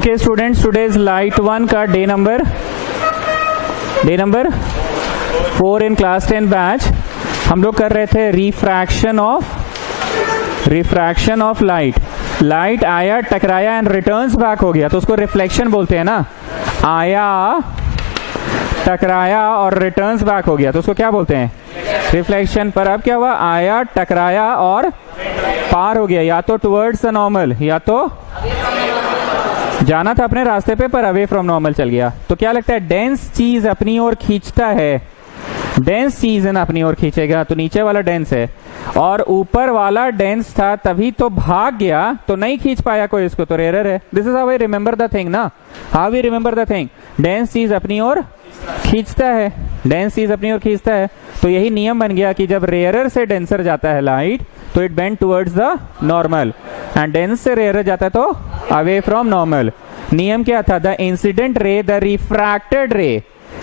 Okay students, today is light 1 का day number 4 in class 10 batch. हम लोग कर रहे थे रिफ्रैक्शन ऑफ लाइट आया, टकराया एंड रिटर्न्स बैक हो गया, तो उसको रिफ्लेक्शन बोलते हैं ना। आया, टकराया और रिटर्न्स बैक हो गया तो उसको क्या बोलते हैं? रिफ्लेक्शन। पर अब क्या हुआ? आया, टकराया और पार हो गया, या तो टुवर्ड्स द नॉर्मल या तो जाना था अपने रास्ते पे पर अवे फ्रॉम नॉर्मल चल गया। तो क्या लगता है? डेंस चीज अपनी ओर खींचता है, डेंस चीज है ना अपनी ओर खींचेगा, तो नीचे वाला डेंस है और ऊपर वाला डेंस था तभी तो भाग गया, तो नहीं खींच पाया कोई इसको, तो रेयर है। This is how we remember the thing ना, how we remember the thing. Dense चीज अपनी ओर खींचता है, डेंस चीज अपनी ओर खींचता है, तो यही नियम बन गया कि जब रेयरर से डेंसर जाता है लाइट तो it bend towards the normal, and dense से रेयरर जाता है तो अवे फ्रॉम नॉर्मल। नियम क्या था? The incident ray, the refracted रे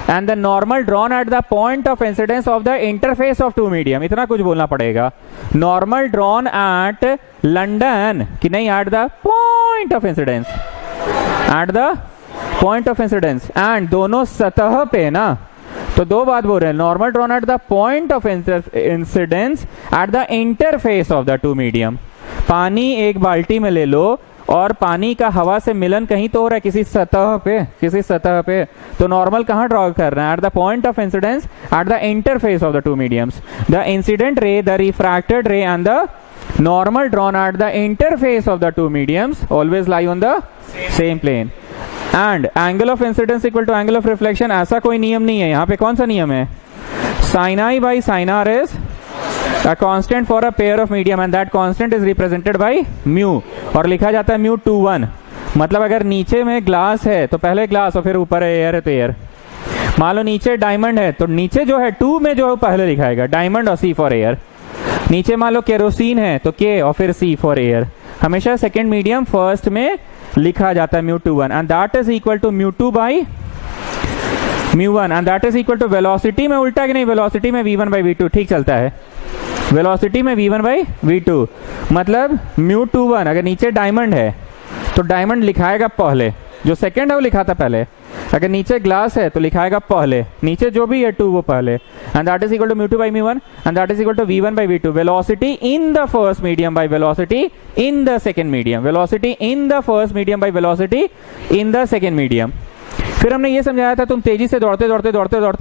and the normal drawn at the point of incidence of the interface of two medium। इतना कुछ बोलना पड़ेगा। normal drawn at London कि नहीं, at the point of incidence, at the point of incidence, and दोनों सतह पे ना, तो दो बात बोल रहे हैं। Normal drawn at the point of incidence at the interface of the to medium. पानी एक बाल्टी में ले लो और पानी का हवा से मिलन कहीं तो हो रहा है, किसी सतह पे, तो नॉर्मल कहाँ ड्रॉ कर रहे हैं? At the point of incidence at the interface of the two mediums. The incident ray, the refracted ray and the normal drawn at the interface of the two mediums always lie on the same plane. And angle of incidence equal to angle of reflection, ऐसा कोई नियम नहीं है। यहाँ पे कौन सा नियम है? sin I by sin R is a constant for a pair of medium and that constant is represented by mu, और लिखा जाता है mu 2 1। मतलब अगर नीचे में ग्लास है तो पहले ग्लास और फिर ऊपर एयर है तो एयर। मान लो नीचे डायमंड है तो नीचे जो है 2 में जो है पहले लिखाएगा डायमंड और C फॉर एयर। नीचे मान लो केरोसिन है तो K और फिर C फॉर एयर। हमेशा सेकेंड मीडियम फर्स्ट में लिखा जाता है mu 2 1 and that is equal to mu 2 by mu 1 and that is equal to velocity में उल्टा कि नहीं? वेलोसिटी में v1 by v2 ठीक चलता है, वेलोसिटी में v1 by v2। मतलब mu 2 1 अगर नीचे डायमंड है तो डायमंड लिखाएगा पहले, जो सेकंड है वो लिखा था पहले। अगर नीचे ग्लास है तो लिखाएगा पहले, नीचे जो भी है 2 वो पहले, and that is equal to mu 2 by mu 1 and that is equal to v1 by v2। Velocity in the first medium by velocity in the second medium, velocity in the first medium by velocity in the second medium. फिर हमने ये समझाया था, तुम तेजी से दौड़ते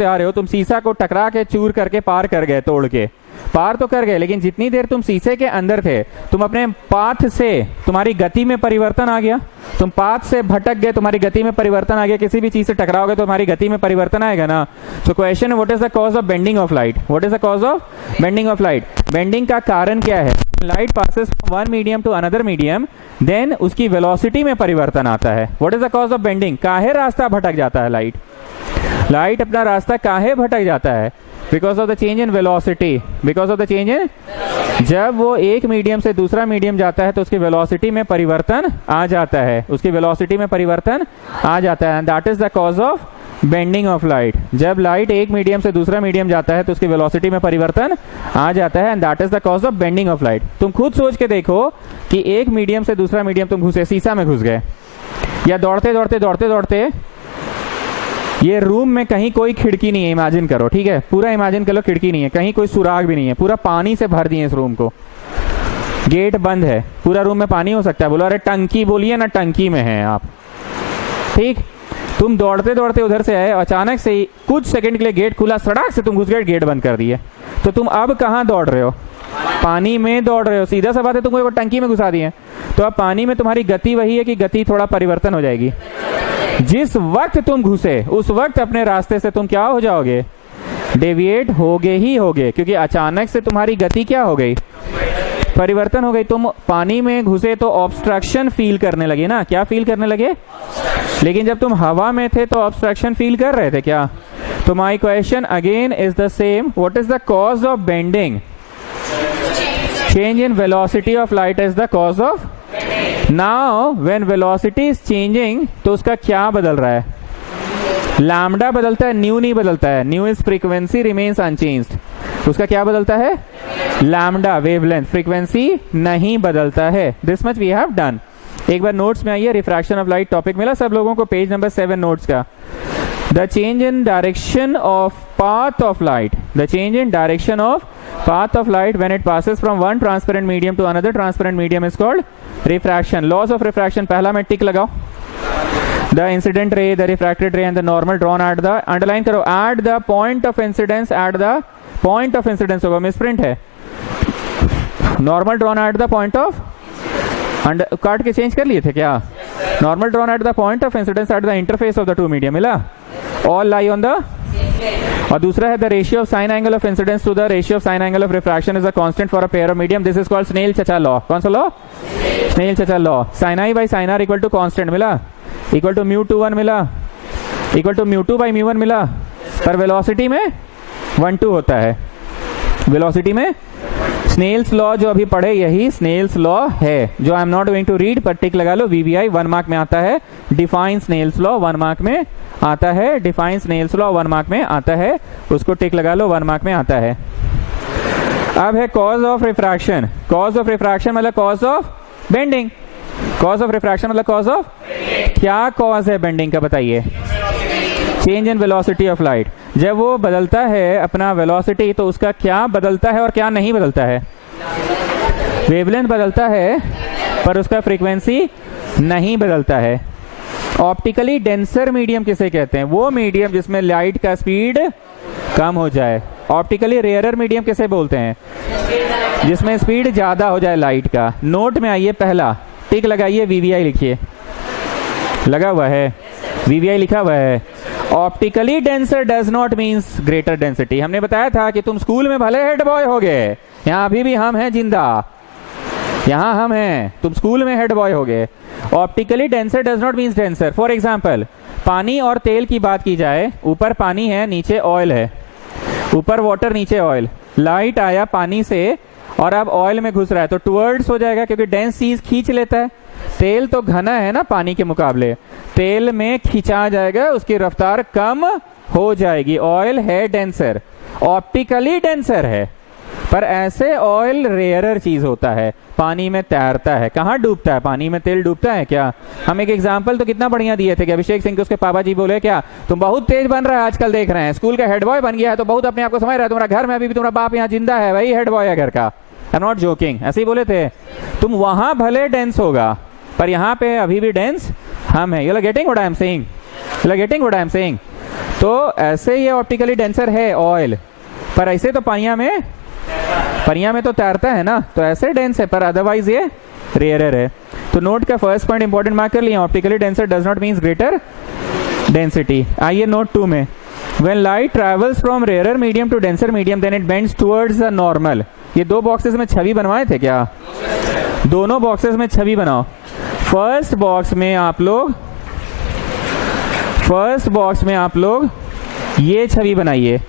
आ रहे हो, तुम शीशा को टकरा के चूर करके पार कर गए, तोड़ के पार तो कर गए, लेकिन जितनी देर तुम शीशे के अंदर थे तुम अपने पाथ से, तुम्हारी गति में परिवर्तन आ गया, तुम पाथ से भटक गए, तुम्हारी गति में परिवर्तन आ गया। किसी भी चीज से टकराओगे तो तुम्हारी गति में परिवर्तन आएगा ना। So question, what is the cause of bending of light? What is the cause of bending of light? Bending का कारण क्या है? Light passes from one medium to another medium, then उसकी वेलोसिटी में परिवर्तन आता है। What is the cause of bending? काहे रास्ता भटक जाता है लाइट अपना रास्ता काहे भटक जाता है? Because of the change in velocity, because of the change in, जब वो एक मीडियम से दूसरा मीडियम जाता है तो उसकी वेलोसिटी में परिवर्तन आ जाता है, उसकी वेलोसिटी में परिवर्तन आ जाता है, and that is the cause of bending of light. जब लाइट एक मीडियम से दूसरा मीडियम जाता है तो उसकी वेलोसिटी में परिवर्तन आ जाता है, and that is the cause of bending of light. तुम खुद सोच के देखो कि एक मीडियम से दूसरा मीडियम तुम घुसे, शीशा में घुस गए, या दौड़ते ये रूम में कहीं कोई खिड़की नहीं है, इमेजिन करो, ठीक है, पूरा इमेजिन कर लो खिड़की नहीं है, कहीं कोई सुराग भी नहीं है, पूरा पानी से भर दिए इस रूम को, गेट बंद है, पूरा रूम में पानी हो सकता है। बोलो अरे टंकी, बोलिए ना टंकी में है आप, ठीक। तुम दौड़ते उधर से आए, अचानक से ही कुछ सेकंड के लिए गेट खुला, सड़क से तुम घुस गए, गेट बंद कर दिए, तो तुम अब कहाँ दौड़ रहे हो? पानी में दौड़ रहे हो। सीधा सा बात है, तुमको टंकी में घुसा दिए, तो अब पानी में तुम्हारी गति वही है कि गति थोड़ा परिवर्तन हो जाएगी। जिस वक्त तुम घुसे उस वक्त अपने रास्ते से तुम क्या हो जाओगे? डेविएट होगे, क्योंकि अचानक से तुम्हारी गति क्या हो गई? परिवर्तन हो गई। तुम पानी में घुसे तो ऑब्स्ट्रक्शन फील करने लगे ना, क्या फील करने लगे? लेकिन जब तुम हवा में थे तो ऑब्स्ट्रक्शन फील कर रहे थे क्या? तो my question again is the same, what is the cause of bending? Change in velocity of light is the cause of. Now when velocity is changing तो उसका क्या बदल रहा है? लैम्डा बदलता है, न्यू नहीं बदलता है। New is frequency remains unchanged, उसका क्या बदलता है? लैम्डा वेवलेंथ, फ्रीक्वेंसी नहीं बदलता है। This much we have done. एक बार नोट्स में आइए, रिफ्रैक्शन ऑफ लाइट टॉपिक मिला सब लोगों को, पेज नंबर 7 नोट्स का। The change in direction of path of light, the change in direction of path of light when it passes from one transparent medium to another transparent medium is called refraction. Laws of refraction, पहला में टिक लगाओ, the incident ray, the refracted ray and the normal drawn at the, underline करो, at the point of incidence, at the point of incidence होगा, misprint है, normal drawn at the point of, काट के change कर लिए थे क्या, normal drawn at the point of incidence at the interface of the two medium, मिला, all lie on the, और दूसरा है the ratio of sine angle of incidence to the ratio of sine angle of refraction is a constant for a pair of medium, this is called Snell चचा law. कौन सा law, Snell चचा law. Sine I by sine R equal to constant मिला, equal to mu two 1 मिला, equal to mu two by mu 1 मिला, पर velocity में 1-2 होता है, वेलोसिटी में स्नेल्स लॉ जो अभी पढ़े यही स्नेल्स लॉ है, जो I am not going to read, पर टिक लगा लो, वीवीआई 1 मार्क में आता है, डिफाइन स्नेल्स लॉ 1 मार्क में आता है, डिफाइन स्नेल्स लॉ 1 मार्क में आता है, उसको टिक लगा लो, 1 मार्क में आता है। अब है cause of refraction, cause of refraction मतलब cause of bending, cause of refraction मतलब कॉज ऑफ, क्या कॉज है बेंडिंग का बताइए, change in velocity of light, जब वो बदलता है अपना वेलोसिटी तो उसका क्या बदलता है और क्या नहीं बदलता है, वेवलेंथ बदलता है पर उसका फ्रीक्वेंसी नहीं बदलता है। ऑप्टिकली डेंसर मीडियम किसे कहते हैं, वो मीडियम जिसमें लाइट का स्पीड कम हो जाए। ऑप्टिकली रेयरर मीडियम किसे बोलते हैं, जिसमें स्पीड ज्यादा हो जाए लाइट का। नोट में आइए, पहला टिक लगाइए, वीवीआई लिखिए, लगा हुआ है, वीवीआई लिखा हुआ है। Optically denser does not means greater density. हमने बताया था कि तुम स्कूल में भले हेड बॉय हो गए, यहाँ अभी भी हम हैं जिंदा, यहाँ हम हैं, तुम स्कूल में हेड बॉय हो गए। Optically denser does not means denser. For example, पानी और तेल की बात की जाए, ऊपर पानी है नीचे ऑयल है, ऊपर वाटर नीचे ऑयल, लाइट आया पानी से और अब ऑयल में घुस रहा है तो टुवर्ड्स हो जाएगा क्योंकि डेंस चीज खींच लेता है। तेल तो घना है ना पानी के मुकाबले, तेल में खिंचा जाएगा, उसकी रफ्तार कम हो जाएगी। ऑयल है डेंसर, ऑप्टिकली डेंसर है, पर ऐसे ऑयल रेयरर चीज होता है, पानी में तैरता है। कहाँ डूबता है, पानी में तेल डूबता है क्या। हम एक एग्जाम्पल तो कितना बढ़िया दिए थे कि अभिषेक सिंह के उसके पापा जी बोले क्या, तुम बहुत तेज बन रहा है आजकल, देख रहे हैं स्कूल का हेड बॉय बन गया है तो बहुत अपने आप को समझ रहा है, तुम्हारा घर में अभी भी तुम्हारा बाप यहाँ जिंदा है, वही हेड बॉय है घर का। आई एम नॉट जोकिंग, ऐसे ही बोले थे। तुम वहां भले डेंस होगा पर यहाँ पे अभी भी डेंस हम है। You are getting what I am saying, you are getting what I am saying. तो ऐसे ये ऑप्टिकली डेंसर है ऑयल, पर ऐसे तो परियां में तो तैरता है ना, तो ऐसे डेंस है, पर अदरवाइज ये रेयरर है। तो नोट का फर्स्ट पॉइंट इंपॉर्टेंट मार्क कर लिया, optically denser does not means greater density. आइए नोट 2 में, when light travels from rarer medium to denser medium then it bends towards the normal. ये 2 बॉक्सेस में छवि बनवाए थे क्या, दोनों बॉक्सेस में छवि बनाओ। फर्स्ट बॉक्स में आप लोग ये छवि बनाइए।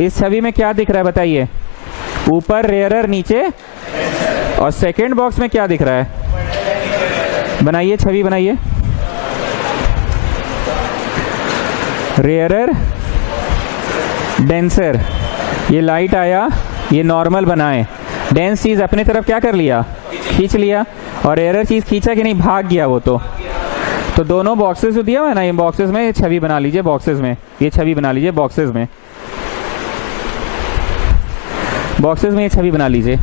इस छवि में क्या दिख रहा है बताइए, ऊपर रेयरर नीचे, और सेकेंड बॉक्स में क्या दिख रहा है, बनाइए छवि बनाइए। रेयरर डेंसर, ये लाइट आया, ये नॉर्मल बनाए, डेंस चीज अपने तरफ क्या कर लिया, खींच लिया, और रेयरर चीज खींचा कि नहीं, भाग गया वो। तो दोनों बॉक्सेस जो दिया हुआ है ना, ये बॉक्सेस में छवि बना लीजिए, बॉक्सेस में ये छवि बना लीजिए, बॉक्सेस में ये छवि बना लीजिए।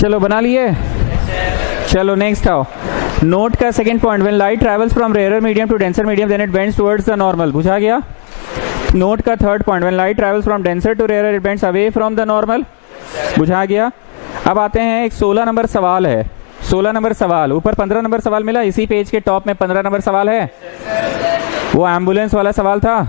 चलो बना लिए, चलो नेक्स्ट आओ। नोट का second point, when light travels from rare medium to denser medium then it bends towards the normal. बुझा गया। नोट का third point, when light travels from denser to rare it bends away from the normal. बुझा गया। अब आते हैं, एक 16 number सवाल है, 16 नंबर सवाल, ऊपर 15 नंबर सवाल मिला, इसी पेज के टॉप में 15 नंबर सवाल है, वो एम्बुलेंस वाला सवाल था।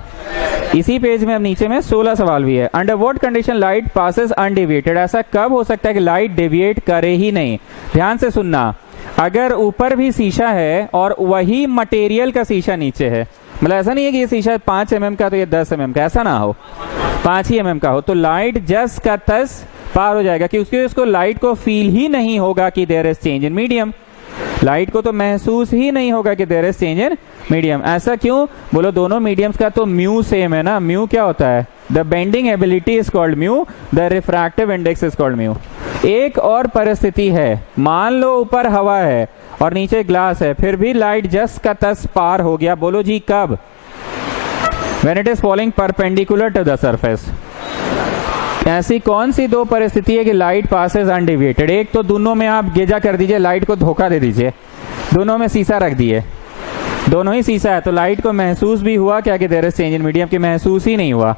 इसी पेज में अब नीचे में 16 सवाल भी है। Under what condition light passes undeviated, ऐसा कब हो सकता है कि लाइट डेविएट करे ही नहीं। ध्यान से सुनना, अगर ऊपर भी शीशा है और वही मटेरियल का शीशा नीचे है, मतलब ऐसा नहीं है कि ये शीशा 5 mm का तो ये 10 mm का, ऐसा ना हो, 5 ही mm का हो, तो लाइट जस का तस पार हो जाएगा, क्योंकि उसको लाइट को फील ही नहीं होगा कि there is change in medium. Light को तो महसूस ही नहीं होगा कि there is change in medium. ऐसा क्यों? बोलो, दोनों मीडियम्स का तो म्यू सेम है ना। म्यू क्या होता है? The bending ability is called mu, the refractive index is called mu. एक और परिस्थिति है, मान लो ऊपर हवा है और नीचे ग्लास है, फिर भी लाइट जस्ट का तस पार हो गया। बोलो जी कब? When it is falling perpendicular to the surface. ऐसी कौन सी दो परिस्थिति है कि लाइट पासेस अनडेविएटेड? एक तो दोनों में आप गेजा कर दीजिए, लाइट को धोखा दे दीजिए, दोनों में शीशा रख दिए, दोनों ही शीशा है, तो लाइट को महसूस भी हुआ क्या कि there is change in medium, की महसूस ही नहीं हुआ,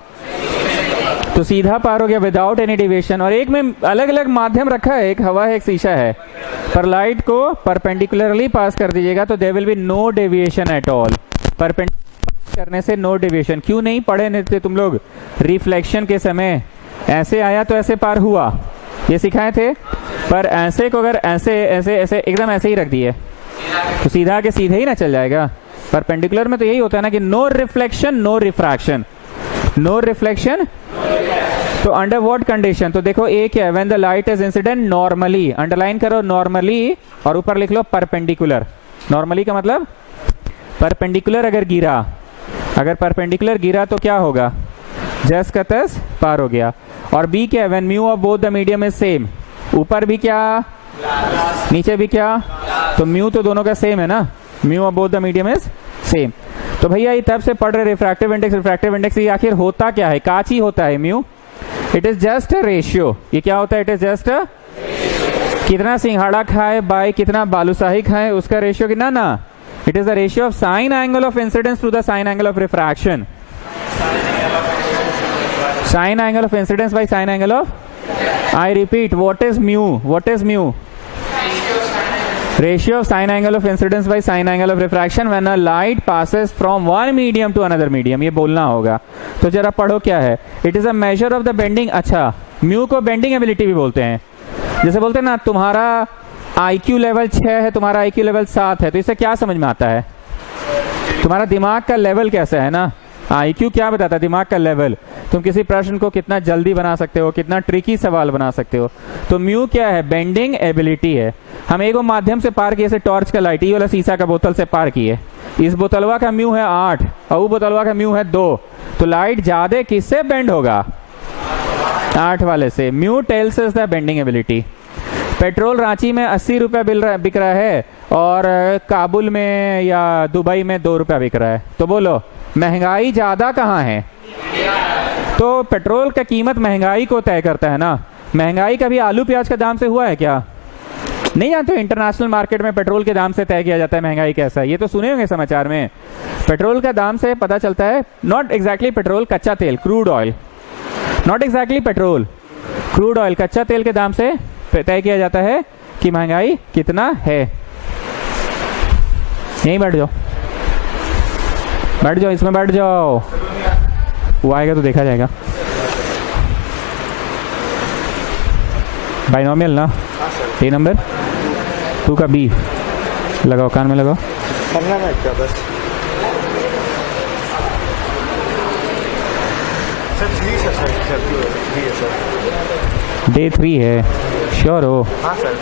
तो सीधा पार हो गया विदाउट एनी डेविएशन। और एक में अलग अलग माध्यम रखा है, एक हवा है एक शीशा है, पर लाइट को परपेंडिकुलरली पास कर दीजिएगा तो there will be no deviation at all. Perpendicular करने से नो डेविएशन। क्यों नहीं पढ़े थे तुम लोग? रिफ्लेक्शन के समय ऐसे आया तो ऐसे पार हुआ, ये सिखाए थे, पर ऐसे को अगर ऐसे ऐसे ऐसे एकदम ऐसे ही रख दिए तो सीधा के सीधे ही ना चल जाएगा। परपेंडिकुलर में तो यही होता है ना कि no reflection no refraction, no reflection. तो अंडर व्हाट कंडीशन? तो देखो एक है, when the light is incident normally, underline करो नॉर्मली और ऊपर लिख लो परपेंडिकुलर। नॉर्मली का मतलब परपेंडिकुलर अगर गिरा, अगर परपेंडिकुलर गिरा तो क्या होगा? जस का तस पार हो गया। और बी क्या है? When mu of both the medium is same, ऊपर भी क्या नीचे भी क्या, तो म्यू तो दोनों का सेम है ना, mu of both the medium is same. तो भैया ये तब से पढ़ रहे रिफ्रैक्टिव इंडेक्स, रिफ्रैक्टिव इंडेक्स ये आखिर होता क्या है? काच ही होता है mu, it is just a ratio. ये क्या होता है? इट इज जस्ट अ, कितना सिंघाड़ा खाए बाय कितना बालूशाही खाए उसका रेशियो कितना ना, it is the ratio of sine angle of incidence to the sine angle of refraction. Sine angle of incidence by sine angle of, I repeat, what is mu? What is mu? Ratio of sine angle of incidence by sine angle of refraction when a light passes from one medium to another medium. ये बोलना होगा। तो जरा पढ़ो क्या है? It is a measure of the bending। अच्छा, mu को bending ability भी बोलते हैं। जैसे बोलते हैं ना तुम्हारा IQ लेवल 6 है, तुम्हारा IQ लेवल 7 है, तो इससे क्या समझ में आता है? तुम्हारा दिमाग का लेवल कैसा है ना। IQ क्या बताता है? दिमाग का लेवल। तुम किसी प्रश्न को कितना जल्दी बना सकते हो, कितना ट्रिकी सवाल बना सकते हो। तो म्यू क्या है? बेंडिंग एबिलिटी है। हम एक माध्यम से पार किए, टॉर्च का लाइट, ये वाला शीशा का बोतल से पार किए, इस बोतलवा का म्यू है 8 और वो बोतलवा का म्यू है 2, तो लाइट ज्यादा किससे बेंड होगा? 8 वाले से। Mu tells us the bending ability. Petrol Ranchi में 80 रुपया बिक रहा है और काबुल में या दुबई में 2 रुपया बिक रहा है, तो बोलो महंगाई ज्यादा कहाँ है? तो पेट्रोल का कीमत महंगाई को तय करता है ना। महंगाई कभी आलू प्याज का दाम से हुआ है क्या? नहीं जानते हो? इंटरनेशनल मार्केट में पेट्रोल के दाम से तय किया जाता है महंगाई कैसा है। ये तो सुने होंगे समाचार में। पेट्रोल का दाम से पता चलता है, नॉट एग्जैक्टली पेट्रोल, कच्चा तेल, crude oil, not exactly petrol, crude oil, कच्चा तेल के दाम से तय किया जाता है कि महंगाई कितना है। यहीं बैठ जाओ, बैठ जाओ, इसमें बैठ जाओ, वो आएगा तो देखा जाएगा। बाइनोमियल ना, ए नंबर 2 का बी लगाओ, कान में लगाओ। डे 3 है, श्योर हो? हाँ सर।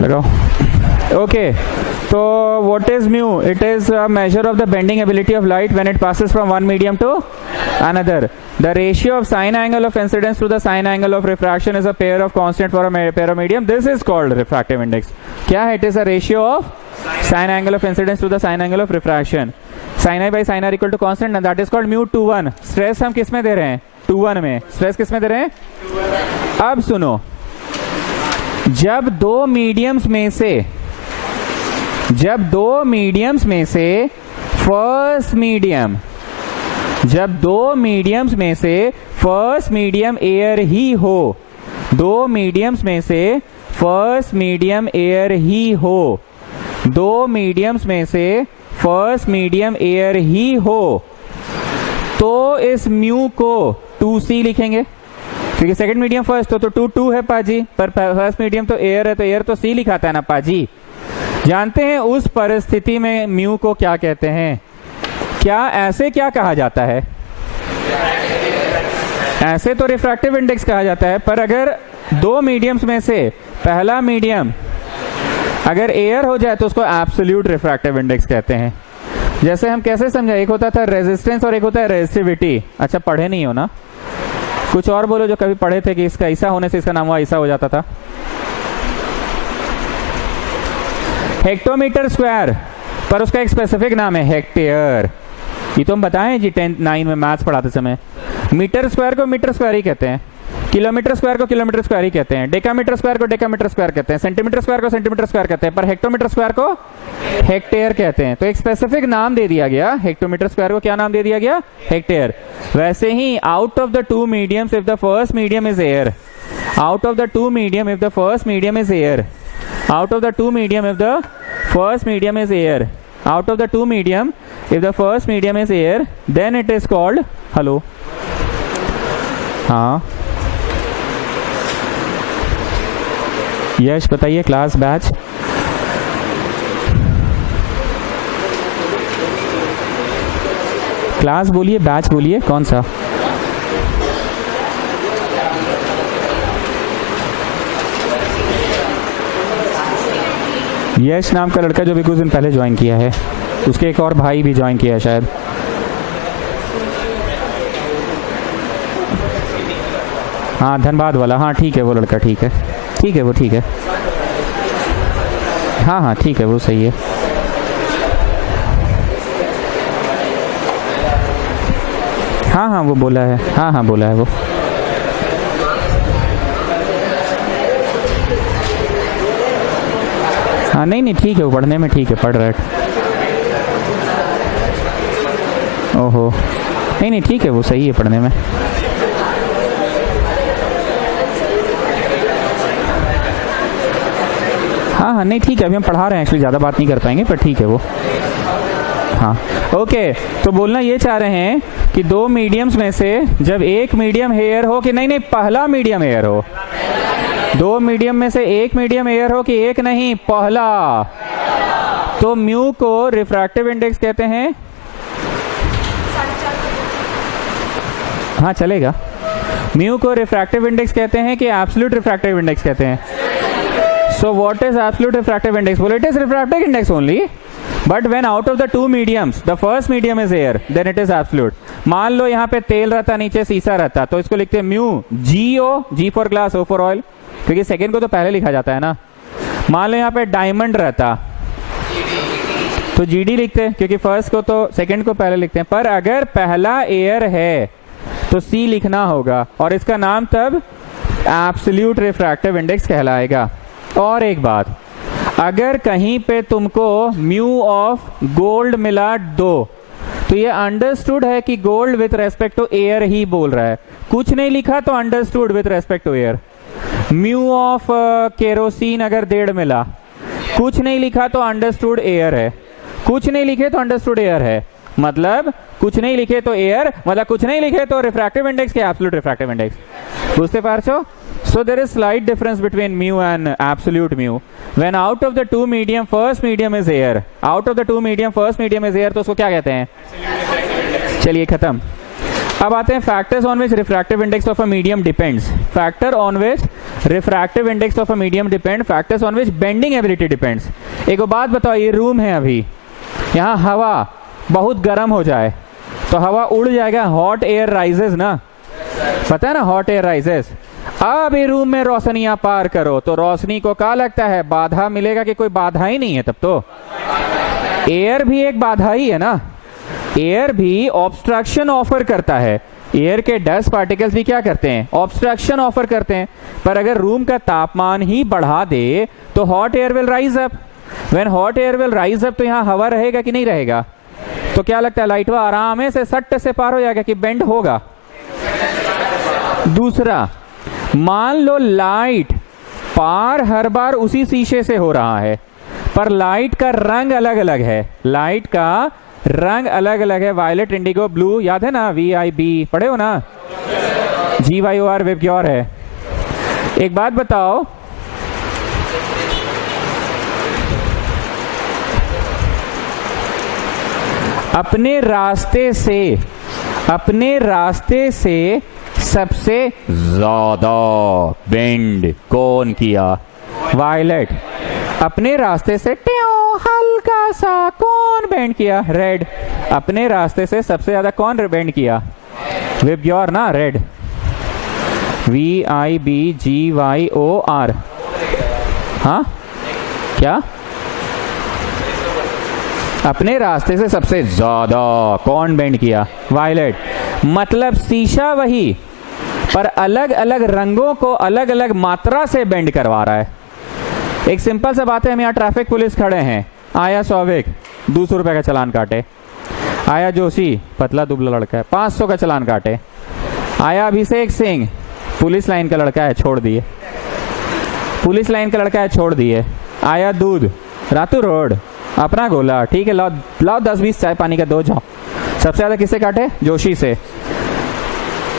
लगाओ। Okay, so what is mu? It is a measure of the bending ability of light when it passes from one medium to another. The ratio of sine angle of incidence to the sine angle of refraction is a pair of constant for a pair of medium. This is called refractive index. क्या है? It is a ratio of sine angle of incidence to the sine angle of refraction. Sin I by sin R equal to constant and that is called mu 2 1. Stress हम किस में दे रहे हैं? 2 1 में. Stress किस में दे रहे हैं? अब सुनो, जब दो मीडियम्स में से फर्स्ट मीडियम एयर ही हो, दो मीडियम्स में से फर्स्ट मीडियम एयर ही हो, तो इस म्यू को 2c लिखेंगे, क्योंकि सेकंड मीडियम फर्स्ट तो 2 है पाजी, पर फर्स्ट मीडियम तो एयर है, तो एयर तो c लिखाता है ना पाजी। जानते हैं उस परिस्थिति में म्यू को क्या कहते हैं? ऐसे क्या कहा जाता है? ऐसे तो रिफ्रैक्टिव इंडेक्स कहा जाता है, पर अगर दो मीडियम्स में से पहला मीडियम अगर एयर हो जाए तो उसको एब्सोल्यूट रिफ्रैक्टिव इंडेक्स कहते हैं। जैसे हम कैसे समझे, एक होता था रेजिस्टेंस और एक होता है रेजिस्टिविटी। अच्छा, पढ़े नहीं हो ना? कुछ और बोलो जो कभी पढ़े थे कि इसका ऐसा होने से इसका नाम हुआ ऐसा हो जाता था। हेक्टोमीटर स्क्वायर, पर उसका एक स्पेसिफिक नाम है हेक्टेयर। ये तो हम बताएं जी 9 में मैथ्स पढ़ाते समय। मीटर स्क्वायर को मीटर स्क्वायर ही कहते हैं, किलोमीटर स्क्वायर को किलोमीटर स्क्वायर ही कहते हैं, डेकामीटर स्क्वायर को डेकामीटर स्क्वायर कहते हैं, सेंटीमीटर स्क्वायर को सेंटीमीटर स्क्वायर कहते हैं, पर हेक्टोमीटर स्क्वायर को हेक्टेयर कहते हैं। तो एक स्पेसिफिक नाम दे दिया गया, हेक्टोमीटर स्क्वायर को क्या नाम दे दिया गया? हेक्टेयर। वैसे ही out of the two mediums if the first medium is air, out of the two medium if the first medium is air, out of the two medium if the first medium is air, out of the two medium if the first medium is air, then it is called, hello, हाँ यश बताइए, class batch बोलिए, batch बोलिए, कौन सा? यश नाम का लड़का जो भी कुछ दिन पहले ज्वाइन किया है, उसके एक और भाई भी ज्वाइन किया है शायद। हाँ धनबाद वाला, हाँ ठीक है वो लड़का, ठीक है वो ठीक है, हाँ ठीक है वो सही है। हाँ वो बोला है, हाँ बोला है वो। हाँ नहीं ठीक है, वो पढ़ने में ठीक है, पढ़ रहा है। ओहो नहीं ठीक है, वो सही है पढ़ने में। हाँ नहीं ठीक है, अभी हम पढ़ा रहे हैं, एक्चुअली ज़्यादा बात नहीं कर पाएंगे, पर ठीक है वो। हाँ ओके, तो बोलना ये चाह रहे हैं कि दो मीडियम्स में से जब एक मीडियम एयर हो, कि नहीं पहला मीडियम एयर हो, दो मीडियम में से एक मीडियम एयर हो कि एक नहीं पहला, तो म्यू को रिफ्रैक्टिव इंडेक्स कहते हैं। हाँ चलेगा, म्यू को रिफ्रैक्टिव इंडेक्स कहते हैं कि एब्सोल्यूट रिफ्रैक्टिव इंडेक्स कहते हैं। So what is absolute refractive index? बोलो it is refractive index only, but when out of the two mediums the first medium is air, then it is absolute. मान लो यहाँ पे तेल रहता, नीचे सीसा रहता, तो इसको लिखते हैं mu g for glass, o for oil, क्योंकि सेकेंड को तो पहले लिखा जाता है ना। मान लो यहाँ पे डायमंड रहता तो जीडी लिखते हैं, क्योंकि फर्स्ट को तो सेकेंड को पहले लिखते हैं, पर अगर पहला एयर है तो सी लिखना होगा, और इसका नाम तब एब्सोल्यूट रिफ्रैक्टिव इंडेक्स कहलाएगा। और एक बात, अगर कहीं पे तुमको म्यू ऑफ गोल्ड मिला 2, तो ये अंडरस्टूड है कि gold with respect to air ही बोल रहा है, कुछ नहीं लिखा तो understood with respect to air. Mu of kerosene अगर 1.5 मिला, कुछ नहीं लिखा तो अंडरस्टूड एयर है, कुछ नहीं लिखे तो अंडरस्टूड एयर है, मतलब कुछ नहीं लिखे तो एयर, मतलब कुछ नहीं लिखे तो रिफ्रैक्टिव इंडेक्स के एब्सोल्यूट रिफ्रैक्टिव इंडेक्स। बुझते पारछो? So there is slight difference between mu and absolute mu. When out of the two medium first medium is air, out of the two medium first medium is air, तो उसको क्या कहते हैं? चलिए खत्म। अब आते हैं factors on which refractive index of a medium depends. Factor on which refractive index of a medium depend, factors on which bending ability depends. एक बात बताओ, ये रूम है, अभी यहाँ हवा बहुत गर्म हो जाए तो हवा उड़ जाएगा, हॉट एयर राइजेस ना, पता है ना, हॉट एयर राइजेस। अब ये रूम में रोशनियां पार करो तो रोशनी को क्या लगता है, बाधा मिलेगा कि कोई बाधा ही नहीं है? तब तो एयर भी एक बाधा ही है ना, एयर भी ऑब्स्ट्रक्शन ऑफर करता है। एयर के डस्ट पार्टिकल्स भी क्या करते हैं, ऑब्स्ट्रक्शन ऑफर करते हैं। पर अगर रूम का तापमान ही बढ़ा दे तो hot air will rise up. When hot air will rise up तो यहाँ हवा रहेगा कि नहीं रहेगा? तो क्या लगता है, लाइट वह आराम से सट्ट से पार हो जाएगा कि बेंड होगा? दूसरा, मान लो लाइट पार हर बार उसी शीशे से हो रहा है, पर लाइट का रंग अलग अलग है, लाइट का रंग अलग अलग है, वायलेट, इंडिगो, ब्लू, याद है ना, VIB पढ़े हो ना, GYOR विबग्योर है। एक बात बताओ, अपने रास्ते से सबसे ज्यादा बेंड कौन किया? वायलेट। अपने रास्ते से हल्का सा कौन बेंड किया? रेड। अपने रास्ते से सबसे ज्यादा कौन बेंड किया? विबग्योर ना, रेड, VIBGYOR। हाँ क्या? अपने रास्ते से सबसे ज्यादा कौन बेंड किया? वायलेट। मतलब शीशा वही, पर अलग अलग रंगों को अलग अलग मात्रा से बेंड करवा रहा है। एक सिंपल सा बात है, हम यहाँ ट्रैफिक पुलिस खड़े हैं, आया सौविक 200 रुपए का चालान काटे, आया जोशी पतला दुबला लड़का है 500 का चालान काटे, आया अभिषेक सिंह पुलिस लाइन का लड़का है छोड़ दिए, पुलिस लाइन का लड़का है छोड़ दिए, आया दूध रातू रोड अपना गोला, ठीक है लाओ 10-20 चाय पानी का दो जाओ। सबसे ज्यादा किससे काटे? जोशी से।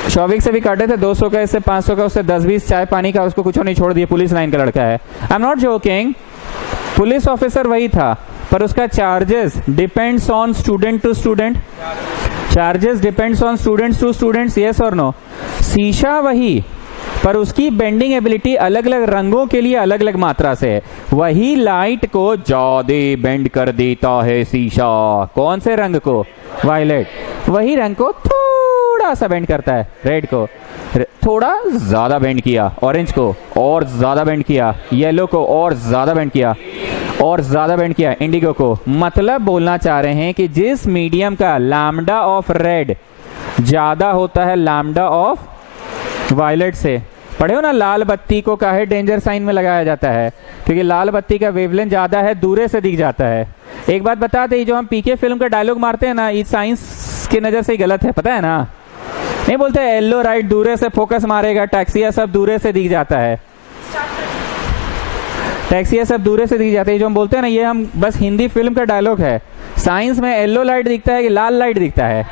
शौविक से भी काटे थे 200 का, इससे 500 का, उससे 10-20 चाय पानी का, उसको कुछ नहीं छोड़ दिया, पुलिस लाइन का लड़का है। I am not joking, police officer वही था, पर उसका charges depends on student to student, charges depends on students to students, yes और नो। शीशा वही, पर उसकी बेंडिंग एबिलिटी अलग अलग रंगों के लिए अलग अलग मात्रा से है। वही लाइट को ज्यादा बेंड कर देता है शीशा, कौन से रंग को? वायलेट। वही रंग को थोड़ा सा बेंड करता है, रेड को थोड़ा ज्यादा बेंड किया, ऑरेंज को और ज्यादा बेंड किया, येलो को और ज्यादा बेंड किया, और ज्यादा बेंड किया इंडिगो को। मतलब बोलना चाह रहे हैं कि जिस मीडियम का लैम्डा ऑफ रेड ज्यादा होता है लैम्डा ऑफ वायलेट से। पढ़े हो ना, लाल बत्ती को काहे डेंजर साइन में लगाया जाता है? क्योंकि लाल बत्ती का वेवलेंथ ज्यादा है, दूरे से दिख जाता है। एक बात बताते ही, जो हम पीके फिल्म का डायलॉग मारते हैं ना, ये साइंस की नजर से ही गलत है, पता है ना? नहीं बोलते येलो राइट दूरे से फोकस मारेगा, टैक्सिया सब दूरे से दिख जाता है, टैक्सिया सब दूरे से दिख जाते हैं। जो हम बोलते हैं ना, ये हम बस हिंदी फिल्म का डायलॉग है। साइंस में येलो लाइट दिखता है कि लाल लाइट दिखता है?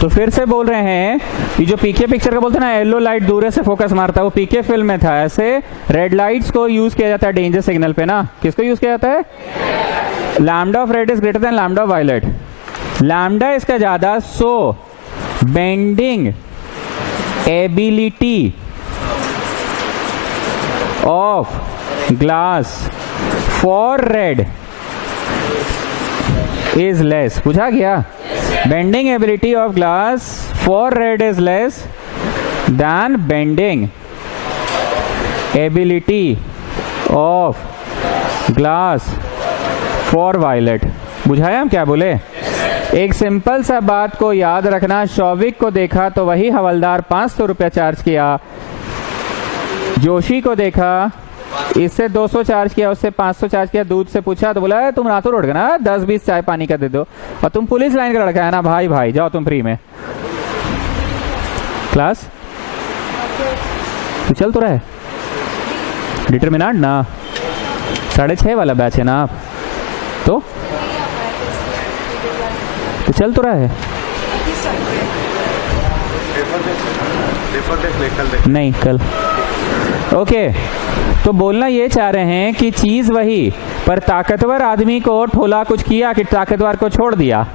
तो फिर से बोल रहे हैं, ये जो पीके पिक्चर का बोलते हैं ना, येलो लाइट दूर से फोकस मारता है, वो पीके फिल्म में था। ऐसे रेड लाइट्स को यूज किया जाता है डेंजर सिग्नल पे ना। किसको यूज किया जाता है? Lambda of red is greater than lambda of violet. Lambda इसका ज्यादा, so bending ability of glass for red is less. पूछा गया, bending ability of glass for red is less than bending ability of glass for violet. बुझाया हम क्या बोले? एक simple सा बात को याद रखना, शौविक को देखा तो वही हवलदार 500 रुपया चार्ज किया, जोशी को देखा इससे 200 चार्ज किया, उससे 500 चार्ज किया, दूध से पूछा तो बोला तुम रातों रोड का ना 10-20 चाय पानी का दे दो, और तुम पुलिस लाइन का लड़का है ना भाई भाई जाओ तुम फ्री में। क्लास तो चल तो रहा है डिटरमिनेंट ना, 6:30 वाला बैच है ना आप, तो चल तो रहा है। नहीं कल ओके। तो बोलना ये चाह रहे हैं कि चीज वही, पर ताकतवर आदमी को ठोला कुछ किया कि ताकतवर को छोड़ दिया,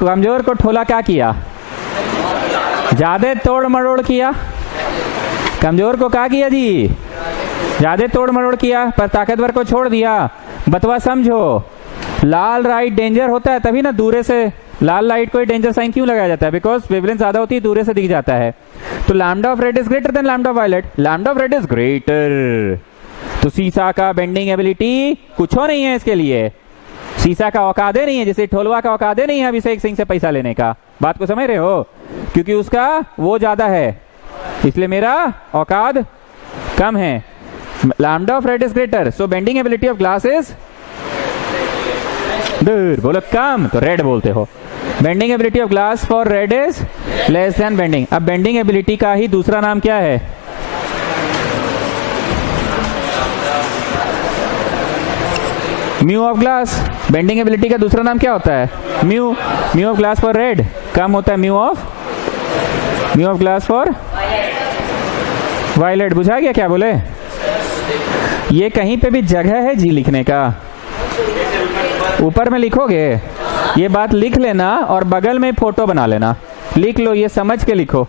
कमजोर को ठोला क्या किया? ज्यादा तोड़ मरोड़ किया। कमजोर को क्या किया जी? ज्यादा तोड़ मरोड़ किया, पर ताकतवर को छोड़ दिया। बतवा समझो, लाल लाइट डेंजर होता है तभी ना दूरे से, लाल लाइट को डेंजर साइन क्यों लगाया जाता है? बिकॉज वेवलेंथ ज्यादा होती है, दूरे से दिख जाता है। तो lambda of red is greater than lambda of violet, lambda of red is greater. तो सीसा का बेंडिंग एबिलिटी कुछ हो नहीं है इसके लिए, सीसा का औकादे नहीं है, जैसे ठोलवा का औकादे नहीं है अभिषेक सिंह से पैसा लेने का। बात को समझ रहे हो? क्योंकि उसका वो ज्यादा है, इसलिए मेरा औकात कम है। Lambda of red is greater, so bending ability of glass is दूर, बोलो कम तो रेड बोलते हो। Bending ability of glass for red is less than bending. अब बेंडिंग एबिलिटी का ही दूसरा नाम क्या है? Mu of glass. Bending ability का दूसरा नाम क्या होता है? Mu. Mu of glass for red कम होता है mu of glass for violet. बुझा गया क्या बोले? ये कहीं पे भी जगह है जी लिखने का, ऊपर में लिखोगे ये बात लिख लेना और बगल में फोटो बना लेना, लिख लो, ये समझ के लिखो।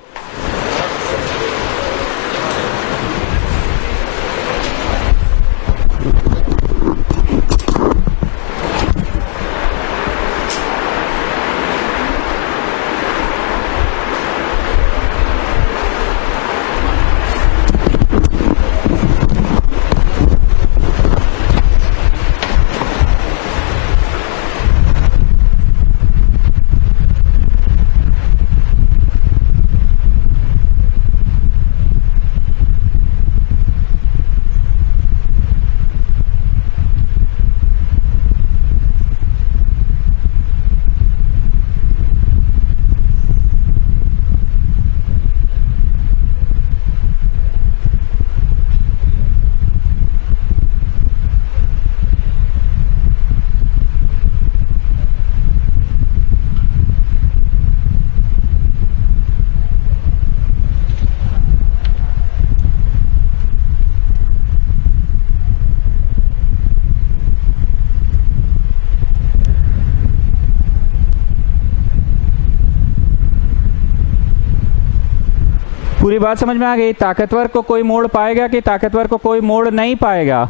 पूरी बात समझ में आ गई? ताकतवर को कोई मोड़ पाएगा कि ताकतवर को कोई मोड़ नहीं पाएगा?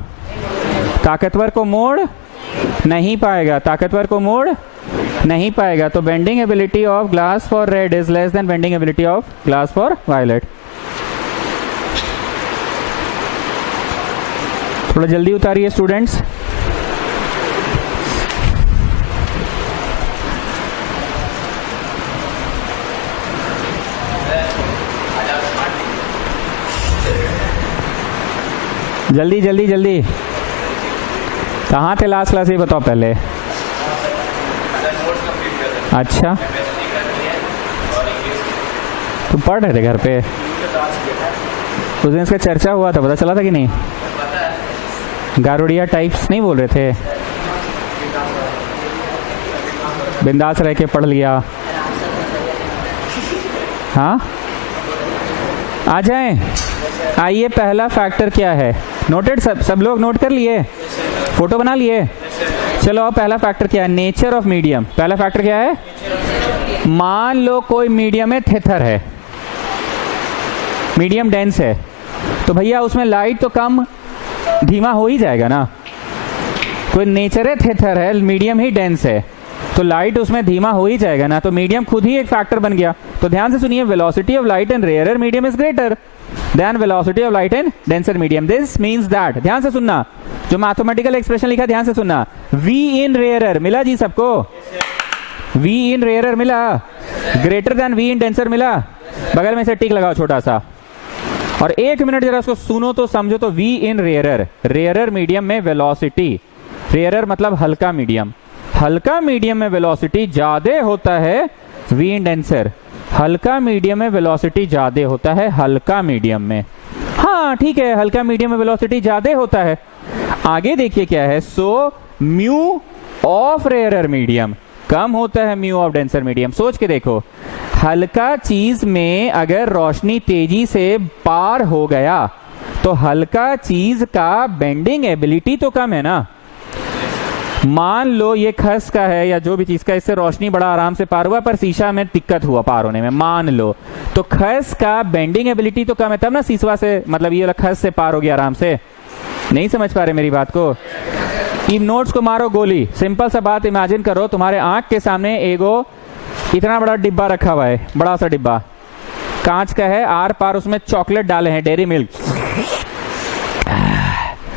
ताकतवर को मोड़ नहीं पाएगा, ताकतवर को मोड़ नहीं पाएगा। तो bending ability of glass for red is less than bending ability of glass for violet. थोड़ा जल्दी उतारिए स्टूडेंट्स। जल्दी जल्दी जल्दी। कहाँ थे लास्ट क्लास ये बताओ पहले। अच्छा तुम पढ़ रहे थे घर पे? उस दिन इसका चर्चा हुआ था, पता चला था कि नहीं? गारुड़िया टाइप्स नहीं बोल रहे थे? बिंदास रह के पढ़ लिया। हाँ आ जाएं। आइए पहला फैक्टर क्या है? नोटेड? सब लोग नोट कर लिए, फोटो बना लिए? चलो अब पहला फैक्टर क्या है? Nature of medium. पहला फैक्टर क्या है? मान लो कोई मीडियम में थेथर है, मीडियम डेंस है, तो भैया उसमें लाइट तो कम धीमा हो ही जाएगा ना। कोई नेचर है थेथर है, मीडियम ही डेंस है, तो लाइट उसमें धीमा हो ही जाएगा ना। तो मीडियम खुद ही एक फैक्टर बन गया। तो ध्यान से सुनिए, velocity of light in rarer medium is greater. Than velocity of light in denser medium. This means that, ध्यान से सुनना, जो मैथमेटिकल एक्सप्रेशन लिखा ध्यान से सुनना, v इन रेयरर मिला जी सबको, v इन रेयरर मिला, greater than v in denser मिला, बगल में से टिक लगाओ छोटा सा, और एक मिनट जरा उसको सुनो तो समझो। तो v इन रेयरर, रेयरर मीडियम में वेलोसिटी, रेयरर मतलब हल्का मीडियम, हल्का मीडियम में वेलोसिटी ज्यादा होता है v इन डेंसर, हल्का मीडियम में वेलोसिटी ज्यादा होता है हल्का मीडियम में। हाँ ठीक है, हल्का मीडियम में वेलोसिटी ज्यादा होता है। आगे देखिए क्या है, so mu of rarer medium कम होता है म्यू ऑफ डेंसर मीडियम। सोच के देखो, हल्का चीज में अगर रोशनी तेजी से पार हो गया तो हल्का चीज का बेंडिंग एबिलिटी तो कम है ना। मान लो ये खस का है या जो भी चीज का, इससे रोशनी बड़ा आराम से पार हुआ, पर शीशा में दिक्कत हुआ पार होने में, मान लो, तो खस का बेंडिंग एबिलिटी तो कम है, तब ना शीशा से, मतलब ये खस से पार हो गया आराम से। नहीं समझ पा रहे मेरी बात को? इन नोट्स को मारो गोली। सिंपल सा बात इमेजिन करो, तुम्हारे आंख के सामने एगो इतना बड़ा डिब्बा रखा हुआ है, बड़ा सा डिब्बा कांच का है, आर पार उसमें चॉकलेट डाले हैं, डेयरी मिल्क,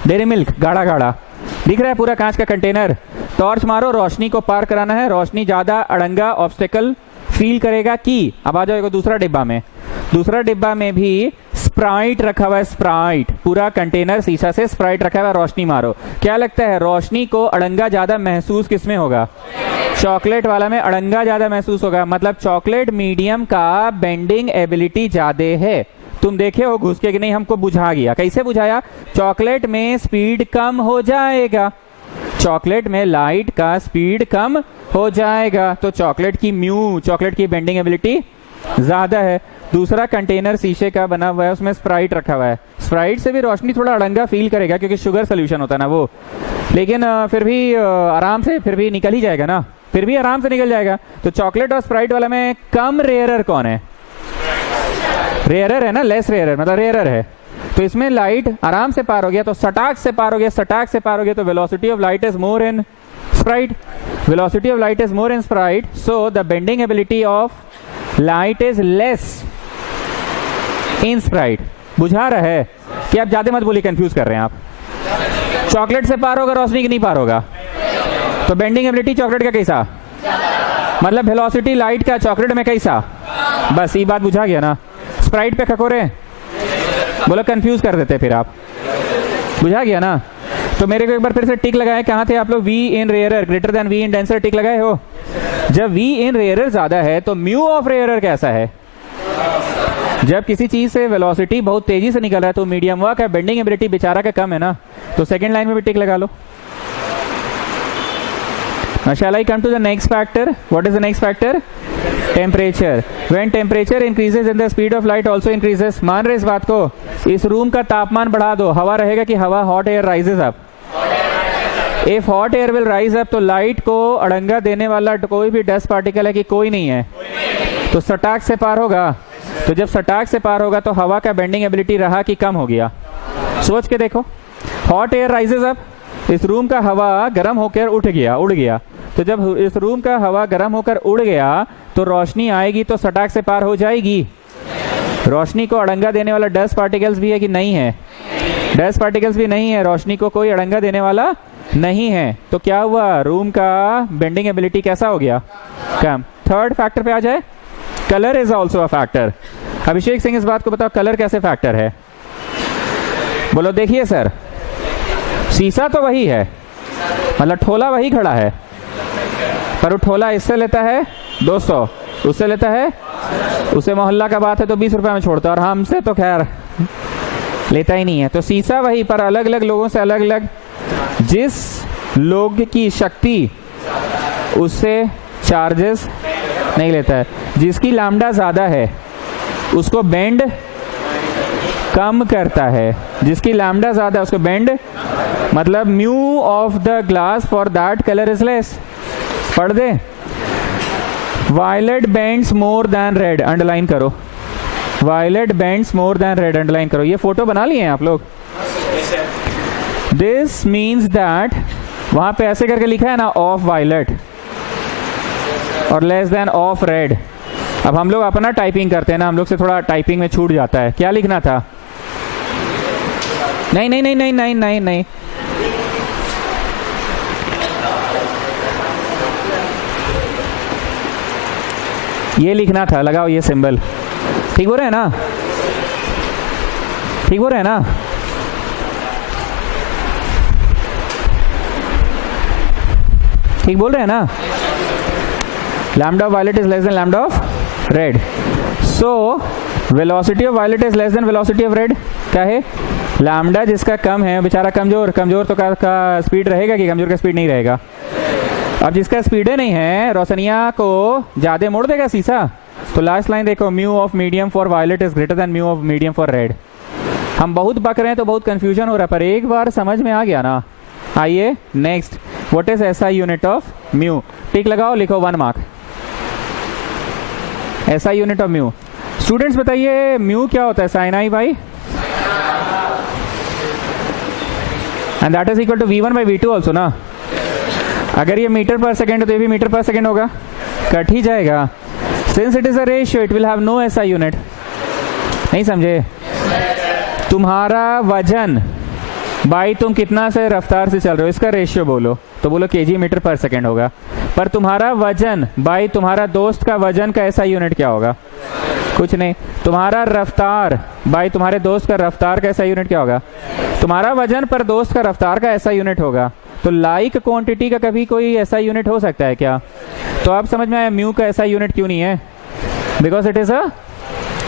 डेयरी मिल्क गाढ़ा गाढ़ा दिख रहा है पूरा कांच का कंटेनर। टॉर्च मारो, रोशनी को पार कराना है, रोशनी ज्यादा अड़ंगा ऑब्स्टेकल फील करेगा कि, अब आ जाओ दूसरा डिब्बा में, दूसरा डिब्बा में भी स्प्राइट रखा हुआ है, स्प्राइट, पूरा कंटेनर शीशा से स्प्राइट रखा हुआ है, रोशनी मारो, क्या लगता है रोशनी को अड़ंगा ज्यादा महसूस किसमें होगा? चॉकलेट वाला में अड़ंगा ज्यादा महसूस होगा, मतलब चॉकलेट मीडियम का बेंडिंग एबिलिटी ज्यादा है। तुम देखे हो घुस के कि नहीं, हमको बुझा गया। कैसे बुझाया? चॉकलेट में स्पीड कम हो जाएगा, चॉकलेट में लाइट का स्पीड कम हो जाएगा, तो चॉकलेट की म्यू, चॉकलेट की बेंडिंग एबिलिटी ज्यादा है। दूसरा कंटेनर शीशे का बना हुआ है, उसमें स्प्राइट रखा हुआ है, स्प्राइट से भी रोशनी थोड़ा अड़ंगा फील करेगा क्योंकि शुगर सोल्यूशन होता है ना वो, लेकिन फिर भी आराम से फिर भी निकल ही जाएगा ना, फिर भी आराम से निकल जाएगा। तो चॉकलेट और स्प्राइट वाला में कम रेयरर कौन है? रेयरर है ना, लेस रेयरर मतलब रेयरर है। तो इसमें लाइट आराम से पार हो गया, तो सटाक से पार हो गया, सटाक से पार हो गया, तो velocity of light is more in Sprite, velocity of light is more in Sprite, so the bending ability of light is less in Sprite. बुझा रहा है कि आप ज्यादा मत बोलिए, कंफ्यूज कर रहे हैं आप। चॉकलेट से पार होगा रोशनी की नहीं पार होगा, तो बेंडिंग एबिलिटी चॉकलेट का कैसा, मतलब वेलोसिटी लाइट का चॉकलेट में कैसा, बस ये बात बुझा गया ना। स्प्राइट पे खकोरे बोलो, कंफ्यूज कर देते फिर आप, बुझा गया ना। तो मेरे को एक बार फिर से टिक लगाए, कहां थे आप लोग? v in rarer greater than v in denser टिक लगाए हो। जब v इन रेयरर ज्यादा है तो म्यू ऑफ रेयरर कैसा है? जब किसी चीज से वेलोसिटी बहुत तेजी से निकल रहा है तो मीडियम वर्क है, बेंडिंग एबिलिटी बेचारा का कम है ना, तो सेकंड लाइन में भी टिक लगा लो। Now shall I come to the next factor? What is the next factor? Temperature. When temperature increases, then the speed of light also increases. मान रहे इस बात को? इस रूम का तापमान बढ़ा दो, हवा रहेगा कि हवा, hot air rises up. If hot air will rise up, तो लाइट को अड़ंगा देने वाला कोई भी डस्ट पार्टिकल है कि कोई नहीं है, तो सटाक से पार होगा। तो जब सटाक से पार होगा तो हवा का बेंडिंग एबिलिटी रहा कि कम हो गया? सोच के देखो, हॉट एयर राइजेस अप, इस रूम का हवा गर्म होकर उड़ गया, तो जब इस रूम का हवा गर्म होकर उड़ गया तो रोशनी आएगी तो सटाक से पार हो जाएगी। रोशनी को अड़ंगा देने वाला डस्ट पार्टिकल्स भी है कि नहीं है? डस्ट पार्टिकल्स भी नहीं है, रोशनी को कोई अड़ंगा देने वाला नहीं है, तो क्या हुआ? रूम का बेंडिंग एबिलिटी कैसा हो गया? कम। थर्ड फैक्टर पे आ जाए, colour is also a factor. Abhishek Singh इस बात को बताओ, कलर कैसे फैक्टर है? बोलो। देखिए सर, शीशा तो वही है, मतलब ठोला वही खड़ा है, पर वो ठोला इससे लेता है 200, उससे लेता है, उसे मोहल्ला का बात है तो 20 रुपए में छोड़ता है, और हमसे तो खैर लेता ही नहीं है। तो शीशा वही, पर अलग अलग लोगों से अलग अलग, जिस लोग की शक्ति उससे चार्जेस नहीं लेता है, जिसकी लैम्डा ज्यादा है उसको बेंड कम करता है, जिसकी लैम्डा ज्यादा है उसको बेंड, मतलब mu of the glass for that colour is less. पढ़ दे, violet bends more than red, underline करो, violet bends more than red, underline करो। ये फोटो बना लिए हैं आप लोग? दिस मीन्स दैट, वहां पे ऐसे करके लिखा है ना, ऑफ वायलेट और लेस देन ऑफ रेड, अब हम लोग अपना टाइपिंग करते हैं ना, हम लोग से थोड़ा टाइपिंग में छूट जाता है। क्या लिखना था? नहीं नहीं नहीं नहीं नहीं नहीं नहीं, ये लिखना था। लगाओ ये सिंबल। ठीक हो रहा है ना? ठीक हो रहा है ना? ठीक बोल रहे हैं ना? Lambda of violet is less than lambda of red. So velocity of violet is less than velocity of red. क्या है? लैम्डा जिसका कम है, बेचारा कमजोर, कमजोर तो का स्पीड रहेगा कि कमजोर का स्पीड नहीं रहेगा? अब जिसका स्पीड नहीं है, रोशनिया को ज्यादा मोड़ देगा शीशा। तो लास्ट लाइन देखो, mu of medium for violet is greater than mu of medium for red. हम बहुत बक रहे हैं तो बहुत कंफ्यूजन हो रहा है, पर एक बार समझ में आ गया ना। आइए next, what is SI unit of mu? Tick लगाओ, लिखो 1 mark. SI unit of mu. Students बताइए म्यू क्या होता है? Sine I by, and that is equal to V1 by V2 also ना। अगर ये मीटर पर सेकेंड है तो ये भी मीटर पर सेकेंड होगा, कट ही जाएगा। Since it is a ratio it will have no SI unit. नहीं समझे? तुम्हारा वजन बाई तुम कितना से रफ्तार से चल रहे हो, इसका रेशियो बोलो तो बोलो केजी मीटर पर सेकेंड होगा। पर तुम्हारा वजन बाई तुम्हारा दोस्त का वजन का एसआई यूनिट क्या होगा? कुछ नहीं। तुम्हारा रफ्तार बाई तुम्हारे दोस्त का रफ्तार का एसआई यूनिट क्या होगा? तुम्हारा वजन पर दोस्त का रफ्तार का एसआई यूनिट होगा। तो लाइक क्वांटिटी का कभी कोई ऐसा यूनिट हो सकता है क्या? तो आप समझ में आया म्यू का ऐसा यूनिट क्यों नहीं है? Because it is a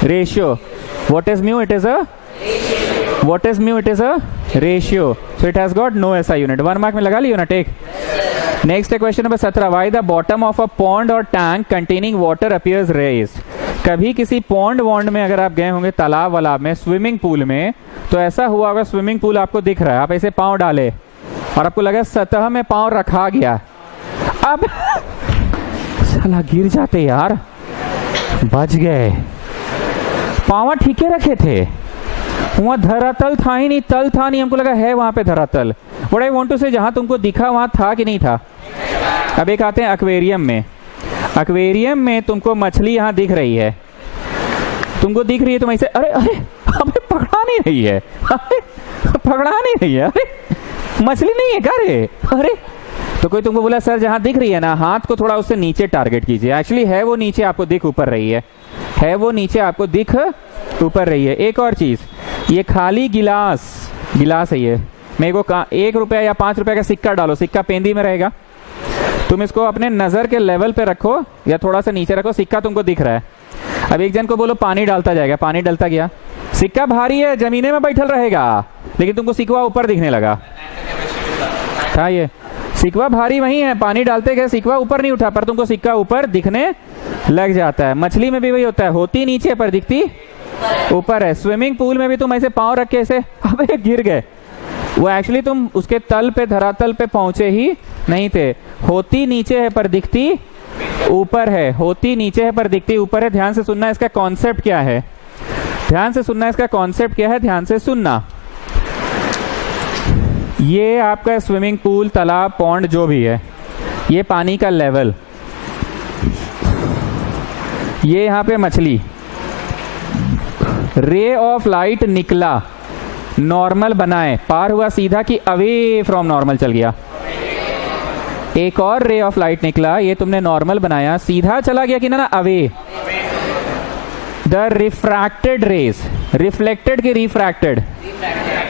ratio. What is mu? It is a what is mu? It is a ratio. So it has got no ऐसा यूनिट। 1 मार्क में लगा लियो ना। टेक नेक्स्ट है question number 17। Why the bottom of a pond or tank containing water appears raised? कभी किसी pond वॉन्ड में अगर आप गए होंगे, तालाब वालाब में, स्विमिंग पूल में, तो ऐसा हुआ होगा स्विमिंग पूल आपको दिख रहा है, आप ऐसे पांव डाले और आपको लगा सतह में पांव रखा गया। अब साला गिर जाते यार, बच गए। पांव ठीक है रखे थे, वहां धरातल था ही नहीं, तल था नहीं, हमको लगा है वहां पे धरातल। व्हाट आई वांट टू से, जहां तुमको दिखा वहां था कि नहीं था? अब एक आते हैं एक्वेरियम में। एक्वेरियम में तुमको मछली यहाँ दिख रही है, तुमको दिख रही है, तुम ऐसे अरे अरे हमें पकड़ा नहीं रही है, अरे पकड़ा नहीं रही है, अरे मछली नहीं है क्या रे? अरे तो कोई तुमको बोला सर जहां दिख रही है ना, हाथ को थोड़ा उससे नीचे टारगेट कीजिए। एक्चुअली है वो नीचे आपको दिख ऊपर रही है वो नीचे आपको दिख ऊपर रही है। एक और चीज, ये खाली गिलास है ये, मेरे को 1 रुपया या 5 रुपया का सिक्का डालो, सिक्का पेंदी में रहेगा, तुम इसको अपने नजर के लेवल पे रखो या थोड़ा सा नीचे रखो, सिक्का तुमको दिख रहा है। अब एक जन को बोलो पानी डालता जाएगा, पानी डलता गया, सिक्का भारी है, जमीने में बैठल रहेगा, लेकिन तुमको सिक्का ऊपर दिखने लगा। था ये सिक्का भारी वही है, पानी डालते गए सिक्का ऊपर नहीं उठा, पर तुमको सिक्का ऊपर दिखने लग जाता है। मछली में भी वही होता है, होती नीचे पर दिखती ऊपर है। स्विमिंग पूल में भी तुम ऐसे पांव रख के ऐसे अबे गिर गए, वो एक्चुअली तुम उसके तल पे, धरातल पे पहुंचे ही नहीं थे। होती नीचे है पर दिखती ऊपर है, होती नीचे है पर दिखती ऊपर है। ध्यान से सुनना, इसका कॉन्सेप्ट क्या है, ध्यान से सुनना, इसका कॉन्सेप्ट क्या है, ध्यान से सुनना। ये आपका स्विमिंग पूल, तालाब, पॉन्ड जो भी है, ये पानी का लेवल, ये यहां पे मछली, रे ऑफ लाइट निकला, नॉर्मल बनाए, पार हुआ सीधा कि अवे फ्रॉम नॉर्मल चल गया। एक और रे ऑफ लाइट निकला, ये तुमने नॉर्मल बनाया, सीधा चला गया कि ना away. The refracted rays, reflected की refracted,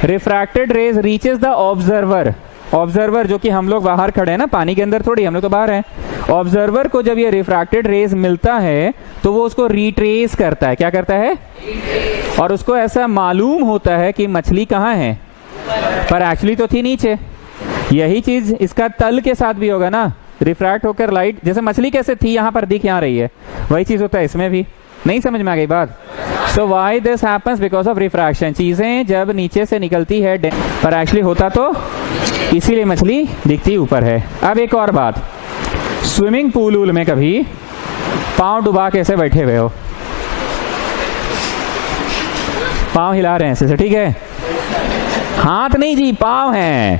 refracted rays reaches the observer. Observer जो कि हम लोग बाहर खड़े हैं ना, पानी के अंदर थोड़ी, हम लोग तो बाहर हैं। ऑब्जर्वर को जब ये रिफ्रैक्टेड रेज मिलता है तो वो उसको रिट्रेस करता है। क्या करता है? और उसको ऐसा मालूम होता है कि मछली कहाँ है, पर एक्चुअली तो थी नीचे। यही चीज इसका तल के साथ भी होगा ना, रिफ्रैक्ट होकर लाइट, जैसे मछली कैसे थी यहाँ पर दिख यहाँ रही है, वही चीज होता है इसमें भी। नहीं समझ में आ गई बात? So why this happens? Because of refraction. चीजें जब नीचे से निकलती है पर एक्चुअली होता तो इसीलिए मछली दिखती ऊपर है। अब एक और बात, स्विमिंग पूल में कभी पांव डुबा के ऐसे बैठे हुए हो, पांव हिला रहे हैं ऐसे, ठीक है, हाथ नहीं जी, पांव है,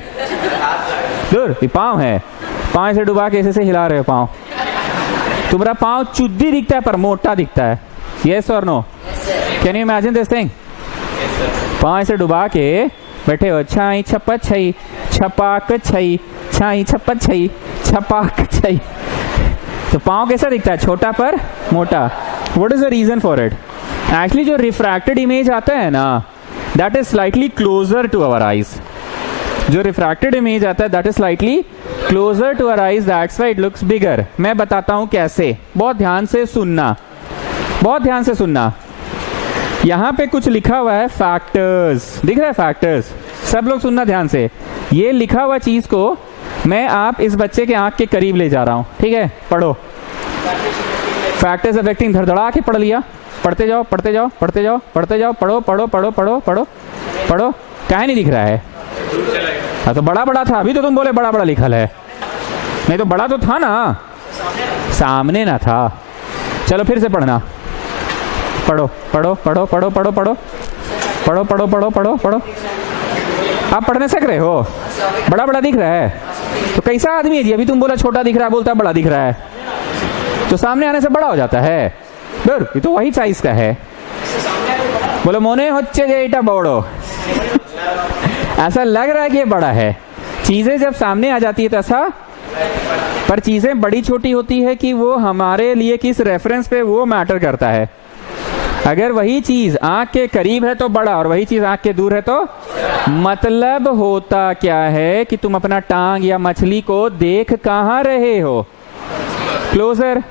दूर पांव है, पांव ऐसे डुबा के ऐसे हिला रहे हो पांव, तुम्हारा पाँव चुद्दी दिखता है पर मोटा दिखता है। यस और no? Can you imagine this thing? पाँव ऐसे डुबा के बैठे हो, छाई छप्पा छई छपाक छई, छाई छप्पा छई छपाक छई, तो पाँव कैसा दिखता है? छोटा पर मोटा। What is the reason for it? Actually जो रिफ्रैक्टेड इमेज आता है ना, that is slightly closer to our eyes. जो रिफ्रैक्टेड इमेज आता है that is slightly closer to our eyes, that's why it looks bigger. मैं बताता हूं कैसे, बहुत ध्यान से सुनना, बहुत ध्यान से सुनना। यहां पे कुछ लिखा हुआ है फैक्टर्स, दिख रहा है फैक्टर्स? सब लोग सुनना ध्यान से। ये लिखा हुआ चीज को मैं आप इस बच्चे के आंख के करीब ले जा रहा हूं, ठीक है? पढ़ो। फैक्टर्स अफेक्टिंग, धड़धड़ा के पढ़ लिया, पढ़ते जाओ पढ़ते जाओ पढ़ते जाओ पढ़ते जाओ, पढ़ो पढ़ो पढ़ो पढ़ो पढ़ो पढ़ो। काहे नहीं दिख रहा है? हाँ तो बड़ा बड़ा था, अभी तो तुम बोले बड़ा बड़ा लिखल है, नहीं तो बड़ा तो था ना, सामने ना था। चलो फिर से पढ़ना, पढ़ो पढ़ो पढ़ो पढ़ो पढ़ो पढ़ो पढ़ो पढ़ो पढ़ो पढ़ो पढ़ो। आप पढ़ने सक रहे हो? बड़ा बड़ा दिख रहा है तो कैसा आदमी है जी? अभी तुम बोला छोटा दिख रहा है, बोलता बड़ा दिख रहा है, तो सामने आने से बड़ा हो जाता है। ये तो वही साइज का है। बोलो मोने होच्छे जे एटा बड़ो ऐसा लग रहा है कि ये बड़ा है। चीजें जब सामने आ जाती है तो ऐसा, पर चीजें बड़ी छोटी होती है कि वो हमारे लिए किस रेफरेंस पे वो मैटर करता है। अगर वही चीज आंख के करीब है तो बड़ा, और वही चीज आंख के दूर है तो, मतलब होता क्या है कि तुम अपना टांग या मछली को देख कहां रहे हो? क्लोजर।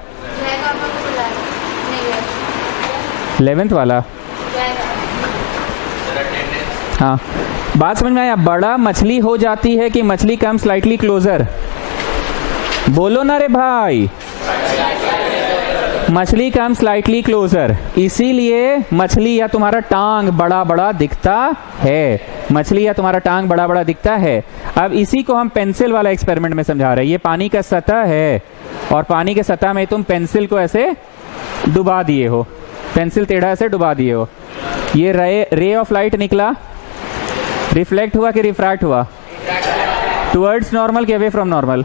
11th वाला, हाँ बात समझ में आया? बड़ा मछली हो जाती है कि मछली कम स्लाइटली क्लोजर? बोलो ना रे भाई, मछली कम स्लाइटली क्लोजर, इसीलिए मछली या तुम्हारा टांग बड़ा बड़ा दिखता है। मछली या तुम्हारा टांग बड़ा बड़ा दिखता है। अब इसी को हम पेंसिल वाला एक्सपेरिमेंट में समझा रहे हैं। ये पानी का सतह है और पानी के सतह में तुम पेंसिल को ऐसे डुबा दिए हो, पेंसिल टेढ़ा ऐसे डुबा दिए हो। ये रे ऑफ लाइट निकला, रिफ्लेक्ट हुआ कि रिफ्रैक्ट हुआ? टुवर्ड्स नॉर्मल कि अवे फ्रॉम नॉर्मल?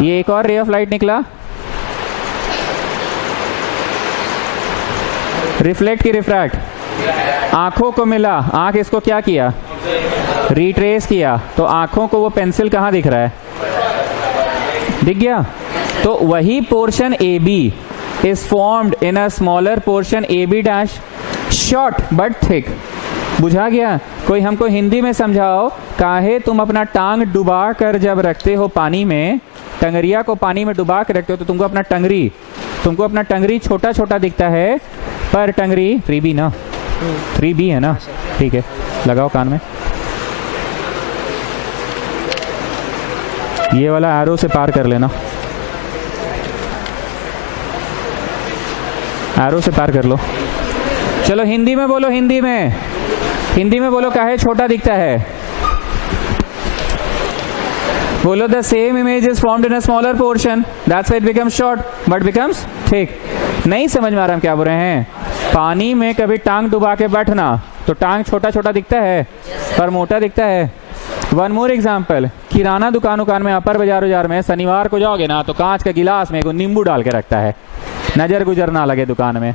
ये एक और रे ऑफ लाइट निकला, रिफ्लेक्ट की रिफ्रैक्ट? आंखों को मिला, आंख इसको क्या किया? रिट्रेस किया, तो आंखों को वो पेंसिल कहां दिख रहा है? दिख गया? तो वही portion A B is formed in a smaller portion A B dash, short but thick. बुझा गया? कोई हमको हिंदी में समझाओ, काहे तुम अपना टांग डुबा कर जब रखते हो पानी में, टंगरिया को पानी में डुबा कर रखते हो, तो तुमको अपना टंगरी छोटा छोटा दिखता है, पर टंगरी 3B ना, 3B है ना? ठीक है, लगाओ कान में। ये वाला एरो से पार कर लेना, एरो से पार कर लो। चलो हिंदी में बोलो, हिंदी में बोलो, काहे छोटा दिखता है? बोलो the same image is formed in a smaller portion, that's why it becomes short but becomes thick. नहीं समझ में आ रहा हम क्या बोल रहे हैं? पानी में कभी टांग डुबा के बैठना तो टांग छोटा छोटा दिखता है पर मोटा दिखता है। वन मोर एग्जाम्पल, किराना दुकान में, अपर बाजार में शनिवार को जाओगे ना तो कांच के गिलास में नींबू डाल के रखता है, नजर गुजर ना लगे दुकान में।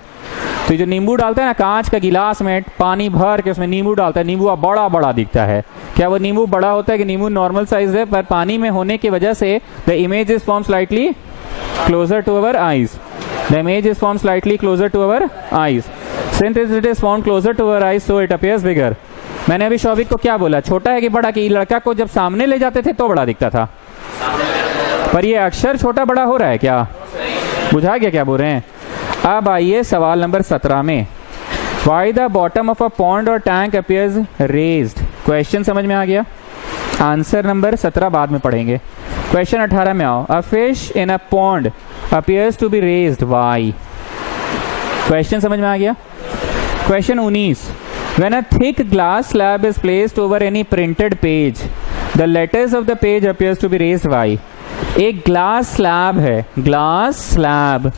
तो जो नींबू डालता है ना, कांच का गिलास में पानी भर के उसमें नींबू डालता है, नींबू बड़ा बड़ा दिखता है। क्या वो नींबू बड़ा होता है कि नींबू नॉर्मल साइज है? पर पानी में होने की वजह से the image is form slightly closer to our eyes, the image is form slightly closer to our eyes. Since it is form closer to our eyes so it appears bigger. मैंने अभी शौविक को क्या बोला? छोटा है कि बड़ा? कि लड़का को जब सामने ले जाते थे तो बड़ा दिखता था, पर ये अक्षर छोटा बड़ा हो रहा है क्या? बुझा गया क्या बोल रहे हैं? अब आइए सवाल नंबर 17 में, Y the bottom of a pond or tank appears raised. Question समझ में आ गया? आंसर नंबर 17 बाद में पढ़ेंगे। क्वेश्चन 18 में आओ, a fish in a pond appears to be raised, why? Question समझ में आ गया? Question 19, when a thick glass slab is placed over any printed page, the letters of the page appears to be raised, why? एक glass slab है, glass slab,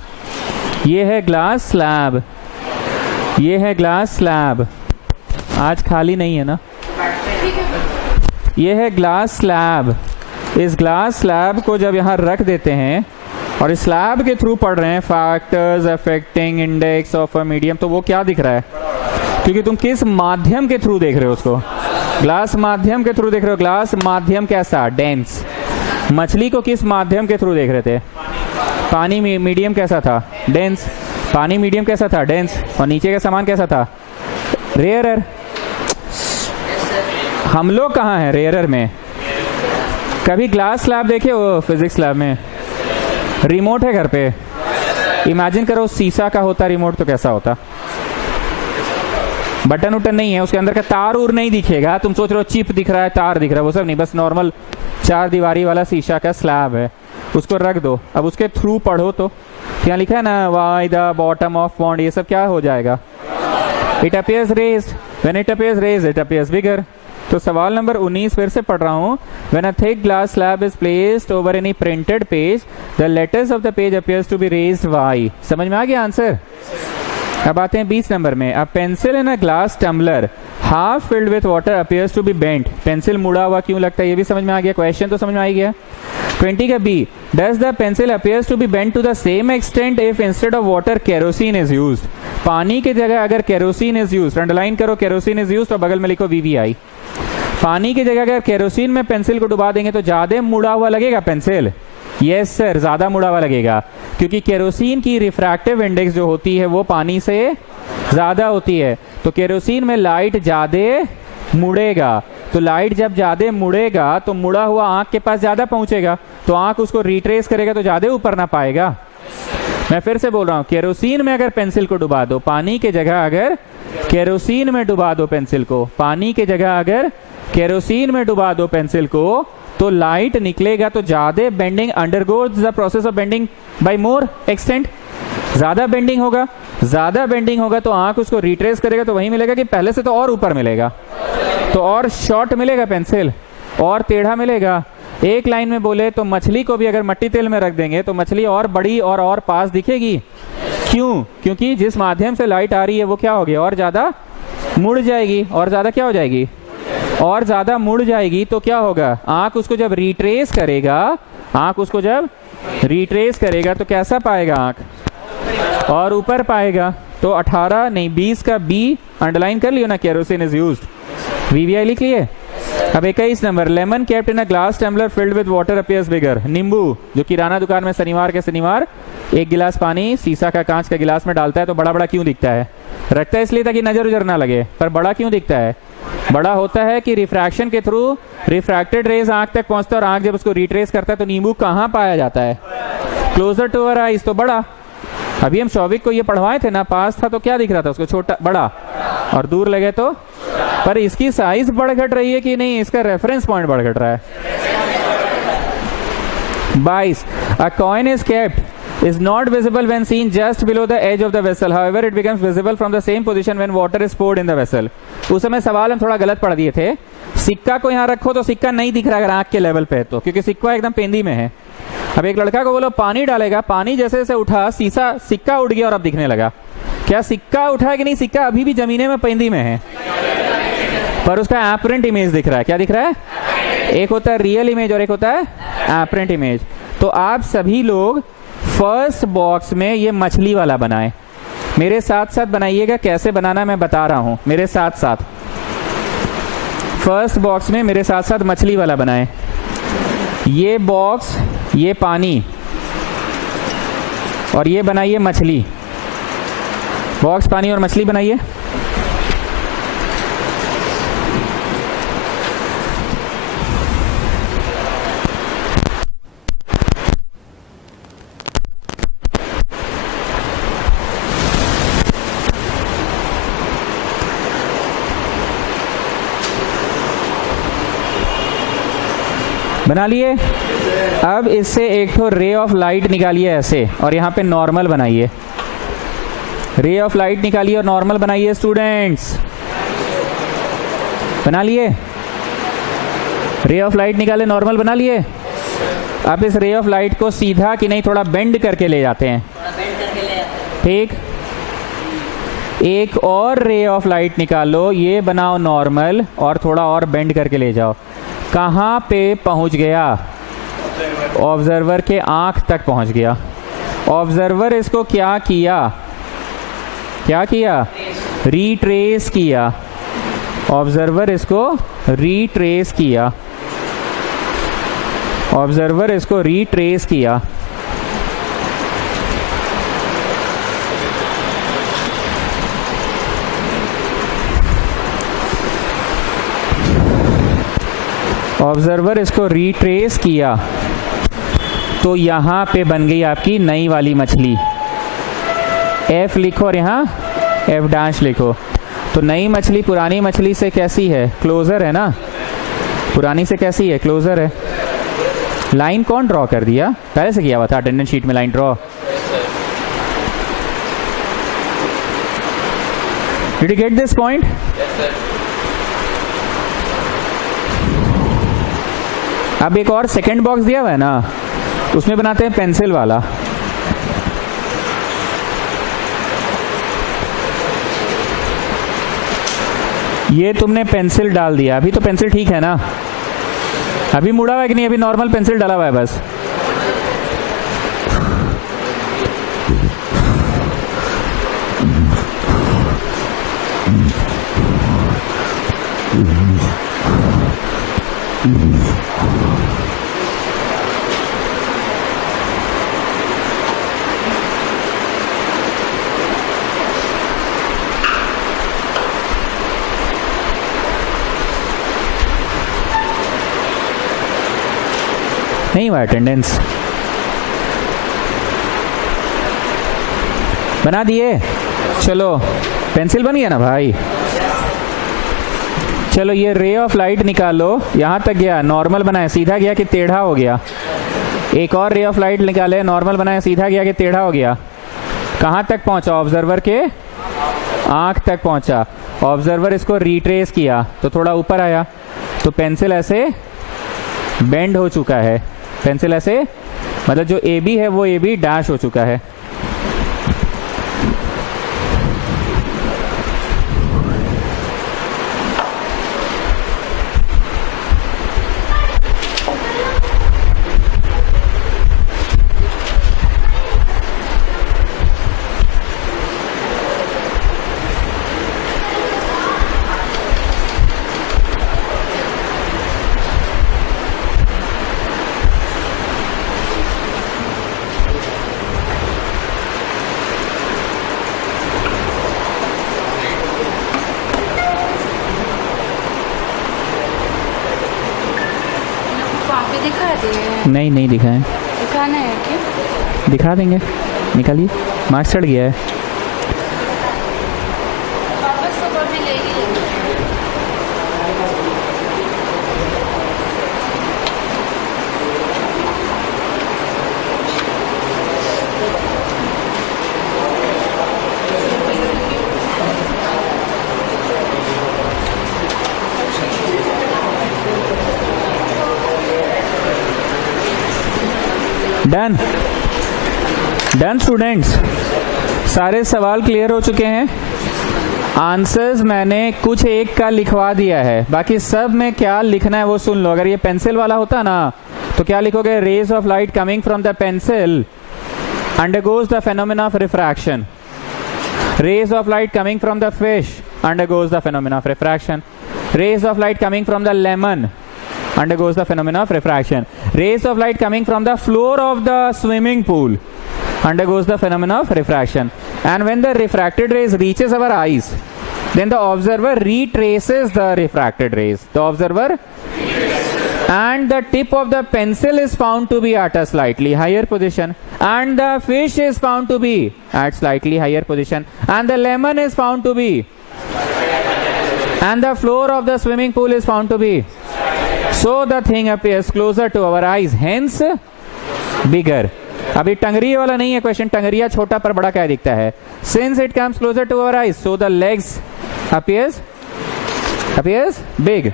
ये है glass slab, ये है ग्लास स्लैब, आज खाली नहीं है ना? ये है ग्लास स्लैब। इस ग्लास स्लैब को जब यहाँ रख देते हैं और स्लैब के थ्रू पढ़ रहे हैं factors affecting index of a medium, तो वो क्या दिख रहा है? क्योंकि तुम किस माध्यम के थ्रू देख रहे हो उसको? ग्लास माध्यम के थ्रू देख रहे हो। ग्लास माध्यम कैसा? डेंस। मछली को किस माध्यम के थ्रू देख रहे थे? पानी मीडियम कैसा था? डेंस। पानी मीडियम कैसा था? डेंस। और नीचे का सामान कैसा था? रेयरर। हम लोग कहाँ हैं? रेयरर में। कभी ग्लास स्लैब देखे हो? फिजिक्स लैब में रिमोट है घर पे। इमेजिन करो शीशा का होता रिमोट तो कैसा होता? बटन उटन नहीं है, उसके अंदर का तार उर नहीं दिखेगा। तुम सोच रहे हो चिप दिख रहा है, तार दिख रहा है, वो सब नहीं, बस नॉर्मल 4 दीवारी वाला शीशा का स्लैब है। उसको रख दो, अब उसके थ्रू पढ़ो तो यहाँ लिखा है ना why the bottom of pond, ये सब क्या हो जाएगा? It appears raised, when it appears raised it appears bigger. तो सवाल नंबर 19 फिर से पढ़ रहा हूँ। When a thick glass slab is placed over any printed page the letters of the page appears to be raised why. समझ में आ गया आंसर? अब आते हैं 20 नंबर में। A pencil in a glass tumbler half filled with water appears to be bent. Pencil मुड़ा हुआ क्यों लगता है? ये भी समझ में आ गया। क्वेश्चन तो समझ में आ गया। 20 का B, does the pencil appears to be bent to the same extent if instead of water kerosene is used. पानी की जगह अगर केरोसिन इज यूज्ड, अंडरलाइन करो केरोसिन इज यूज्ड और बगल में लिखो वीवीआई। पानी की जगह अगर केरोसिन में पेंसिल को डुबा देंगे तो ज्यादा मुड़ा हुआ लगेगा पेंसिल? यस सर, ज्यादा मुड़ा हुआ लगेगा, क्योंकि केरोसिन की रिफ्रैक्टिव इंडेक्स जो होती है वो पानी से ज्यादा होती है। तो केरोसिन में लाइट ज्यादा मुड़ेगा, तो लाइट जब ज्यादा मुड़ेगा तो मुड़ा हुआ आंख के पास ज्यादा पहुंचेगा, तो आंख उसको रिट्रेस करेगा तो ज्यादा ऊपर ना पाएगा। मैं फिर से बोल रहा हूं, केरोसिन में अगर पेंसिल को डुबा दो, पानी की जगह अगर केरोसिन में डुबा दो पेंसिल को, पानी की जगह अगर केरोसिन में डुबा दो पेंसिल को, तो लाइट निकलेगा तो ज्यादा bending undergoes the process of bending by more extent. ज्यादा बेंडिंग होगा, ज्यादा बेंडिंग होगा तो आंख उसको रिट्रेस करेगा तो वही मिलेगा कि पहले से तो और ऊपर मिलेगा, तो और शॉर्ट मिलेगा पेंसिल, और टेढ़ा मिलेगा। एक लाइन में बोले तो मछली को भी अगर मट्टी तेल में रख देंगे तो मछली और बड़ी और पास दिखेगी। क्यों? क्योंकि जिस माध्यम से लाइट आ रही है वो क्या होगी? और ज्यादा मुड़ जाएगी। और ज्यादा क्या हो जाएगी? और ज्यादा मुड़ जाएगी। तो क्या होगा? आंख उसको जब रिट्रेस करेगा, आंख उसको जब रिट्रेस करेगा तो कैसा पाएगा? आंख और ऊपर पाएगा। तो 18 नहीं 20 का बी अंडरलाइन कर लियो ना, केरोसिन इज यूज्ड, वीवीआई लिख लिए। अब 21 number, lemon kept in a glass tumbler filled with water appears bigger. नींबू जो किराना दुकान में शनिवार के शनिवार एक गिलास पानी शीशा का कांच का गिलास में डालता है तो बड़ा बड़ा क्यों दिखता है? रखता है इसलिए ताकि नजर उजर ना लगे, पर बड़ा क्यों दिखता है? बड़ा होता है कि रिफ्रैक्शन के थ्रू रिफ्रैक्टेड रेज आंख तक पहुंचता है और आंख जब उसको रिट्रेस करता है तो नींबू कहाँ पाया जाता है? क्लोजर टू अवर आईज, तो बड़ा। अभी हम शौविक को ये पढ़वाए थे ना, पास था तो क्या दिख रहा था उसको? छोटा बड़ा, और दूर लगे तो, पर इसकी साइज बढ़ घट रही है कि नहीं? इसका रेफरेंस पॉइंट बढ़ घट रहा है। 22, अ coin is kept is not visible when seen just below the edge of the vessel, however it becomes visible from the same position when water is poured in the vessel। उस समय सवाल हम थोड़ा गलत पढ़ दिए थे। सिक्का को यहाँ रखो तो सिक्का नहीं दिख रहा अगर आंख के लेवल पे है तो, क्योंकि सिक्का एकदम पेंदी में है। अब एक लड़का को बोलो पानी डालेगा, पानी जैसे जैसे उठा शीशा सिक्का उड़ गया और अब दिखने लगा। क्या सिक्का उठा है कि नहीं? सिक्का अभी भी जमीने में पेंदी में है, पर उसका एपरेंट इमेज दिख रहा है। क्या दिख रहा है? एक होता है रियल इमेज और एक होता है एपरेंट इमेज। तो आप सभी लोग फर्स्ट बॉक्स में ये मछली वाला बनाएं। मेरे साथ साथ बनाइएगा, कैसे बनाना मैं बता रहा हूं, मेरे साथ साथ। फर्स्ट बॉक्स में मेरे साथ साथ मछली वाला बनाएं। ये बॉक्स, ये पानी, और ये बनाइए मछली। बॉक्स, पानी और मछली बनाइए। बना लिए। अब इससे एक तो रे ऑफ लाइट निकालिए ऐसे, और यहाँ पे नॉर्मल बनाइए। रे ऑफ लाइट निकालिए और नॉर्मल बनाइए स्टूडेंट्स। बना लिए? रे ऑफ लाइट निकाले, नॉर्मल बना लिए। अब इस रे ऑफ लाइट को सीधा कि नहीं थोड़ा बेंड करके ले जाते हैं, ठीक। एक और रे ऑफ लाइट निकालो, ये बनाओ नॉर्मल और थोड़ा और बेंड करके ले जाओ। कहाँ पे पहुंच गया? ऑब्जर्वर के आंख तक पहुंच गया। ऑब्जर्वर इसको क्या किया, क्या किया, रिट्रेस किया। ऑब्जर्वर इसको रिट्रेस किया, ऑब्जर्वर इसको रिट्रेस किया। ऑब्जर्वर इसको रिट्रेस किया तो यहां पे बन गई आपकी नई वाली मछली। एफ लिखो और यहां एफ डैश लिखो। तो नई मछली पुरानी मछली से कैसी है, क्लोजर है ना, पुरानी से कैसी है, क्लोजर है। लाइन कौन ड्रॉ कर दिया, पहले से किया हुआ था अटेंडेंस शीट में line draw. Did you get this point? अब एक और सेकंड बॉक्स दिया हुआ है ना, उसमें बनाते हैं पेंसिल वाला। ये तुमने पेंसिल डाल दिया, अभी तो पेंसिल ठीक है ना, अभी मुड़ा हुआ है कि नहीं, अभी नॉर्मल पेंसिल डाला हुआ है बस। नहीं हुआ अटेंडेंस, बना दिए, चलो पेंसिल बन गया ना भाई। चलो ये रे ऑफ लाइट निकालो, यहां तक गया, नॉर्मल बनाया, सीधा गया कि टेढ़ा हो गया। एक और रे ऑफ लाइट निकाले, नॉर्मल बनाया, सीधा गया कि टेढ़ा हो गया। कहां तक पहुंचा, ऑब्जर्वर के आंख तक पहुंचा। ऑब्जर्वर इसको रिट्रेस किया तो थोड़ा ऊपर आया, तो पेंसिल ऐसे बेंड हो चुका है। पेंसिल ऐसे मतलब जो ए बी है वो ए बी डैश हो चुका है। नहीं नहीं दिखाएं, दिखाना है क्या? दिखा देंगे, निकालिए, मार्क्स चढ़ गया है। वापस तो कभी लेगी। डन डन स्टूडेंट्स, सारे सवाल क्लियर हो चुके हैं। आंसर्स मैंने कुछ एक का लिखवा दिया है, बाकी सब में क्या लिखना है वो सुन लो। अगर ये पेंसिल वाला होता ना तो क्या लिखोगे, rays of light coming from the pencil undergoes the phenomena of refraction. Rays of light coming from the fish undergoes the phenomena of refraction. Rays of light coming from the lemon undergoes the phenomena of refraction. Rays of light coming from the floor of the swimming pool undergoes the phenomena of refraction. And when the refracted rays reaches our eyes, then the observer retraces the refracted rays. The observer and the tip of the pencil is found to be at a slightly higher position, and the fish is found to be at slightly higher position, and the lemon is found to be, and the floor of the swimming pool is found to be. So the thing appears closer to our eyes, hence bigger. अभी टंगरी वाला नहीं है question, टंगरिया छोटा पर बड़ा क्या दिखता है। Since it comes closer to our eyes, so the legs appears big.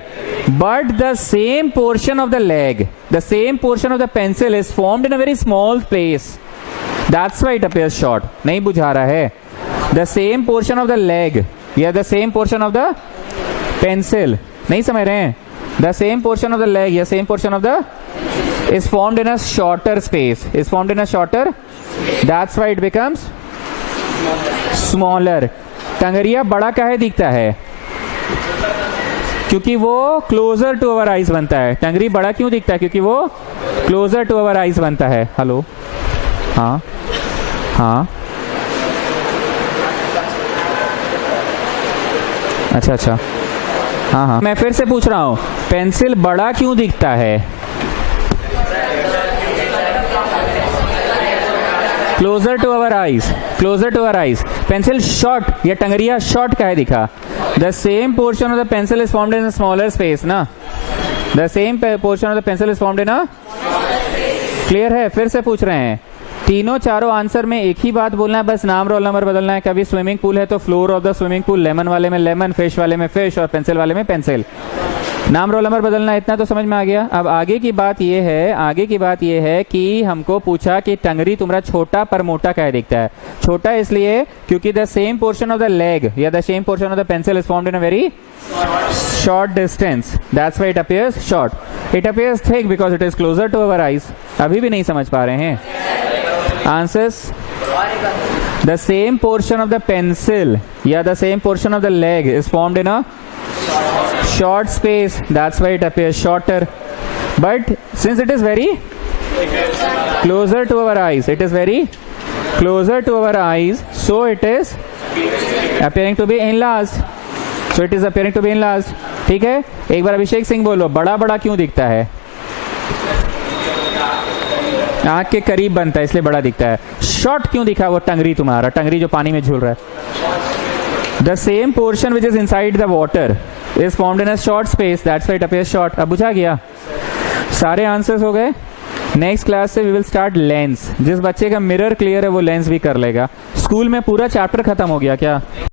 But the same portion of the leg, the same portion of the pencil is formed in a very small place. That's why it appears short. नहीं बुझा रहा है। The same portion of the leg, yeah, the same portion of the pencil. नहीं समझ रहे हैं? The same portion of the leg, yeah, same portion of the is formed in a shorter space, is formed in a shorter, that's why it becomes smaller. टंगरिया बड़ा काहे दिखता है? क्योंकि वो क्लोजर टू अवर आइज बनता है. टंगरी बड़ा क्यों दिखता है? क्योंकि वो क्लोजर टू अवर आइज बनता है. हेलो, हाँ हाँ, अच्छा अच्छा, हाँ हाँ. मैं फिर से पूछ रहा हूँ, पेंसिल बड़ा क्यों दिखता है? Closer to our eyes, closer to our eyes. Pencil short या टंगरिया शॉर्ट का है दिखा. The same portion of the pencil is formed in smaller space ना. The same portion of the pencil is formed in a, clear है? फिर से पूछ रहे हैं, तीनों चारों आंसर में एक ही बात बोलना है, बस नाम रोल नंबर बदलना है. कभी स्विमिंग पूल है तो floor of the swimming pool, lemon वाले में लेमन, फिश वाले में फिश और पेंसिल वाले में पेंसिल. नाम रोल नंबर बदलना है, इतना तो समझ में आ गया. अब आगे की बात ये है, आगे की बात ये है कि हमको पूछा कि टंगरी तुम्हारा छोटा पर मोटा क्या दिखता है. छोटा इसलिए क्योंकि the same portion of the leg या the same portion of the pencil is formed in a very short distance, that's why it appears short. It appears thick because it is closer to our eyes. अभी भी नहीं समझ पा रहे हैं? Answers: the same portion of the pencil या the same portion of the leg is formed in a short space, that's why it appears shorter. But since it is very closer to our eyes, it is very closer to our eyes, so it is appearing to be enlarged. So it is appearing to be enlarged. ठीक है, एक बार अभिषेक सिंह बोलो, बड़ा बड़ा क्यों दिखता है? आंख के करीब बनता है इसलिए बड़ा दिखता है. शॉर्ट क्यों दिखा वो टंगरी तुम्हारा, टंगरी जो पानी में झूल रहा है? The same portion which is inside the water is formed in a short space, that's why it appears short. अब बुझा गया? सारे आंसर्स हो गए. नेक्स्ट क्लास से वी विल स्टार्ट लेंस. जिस बच्चे का मिरर क्लियर है वो लेंस भी कर लेगा. स्कूल में पूरा चैप्टर खत्म हो गया क्या?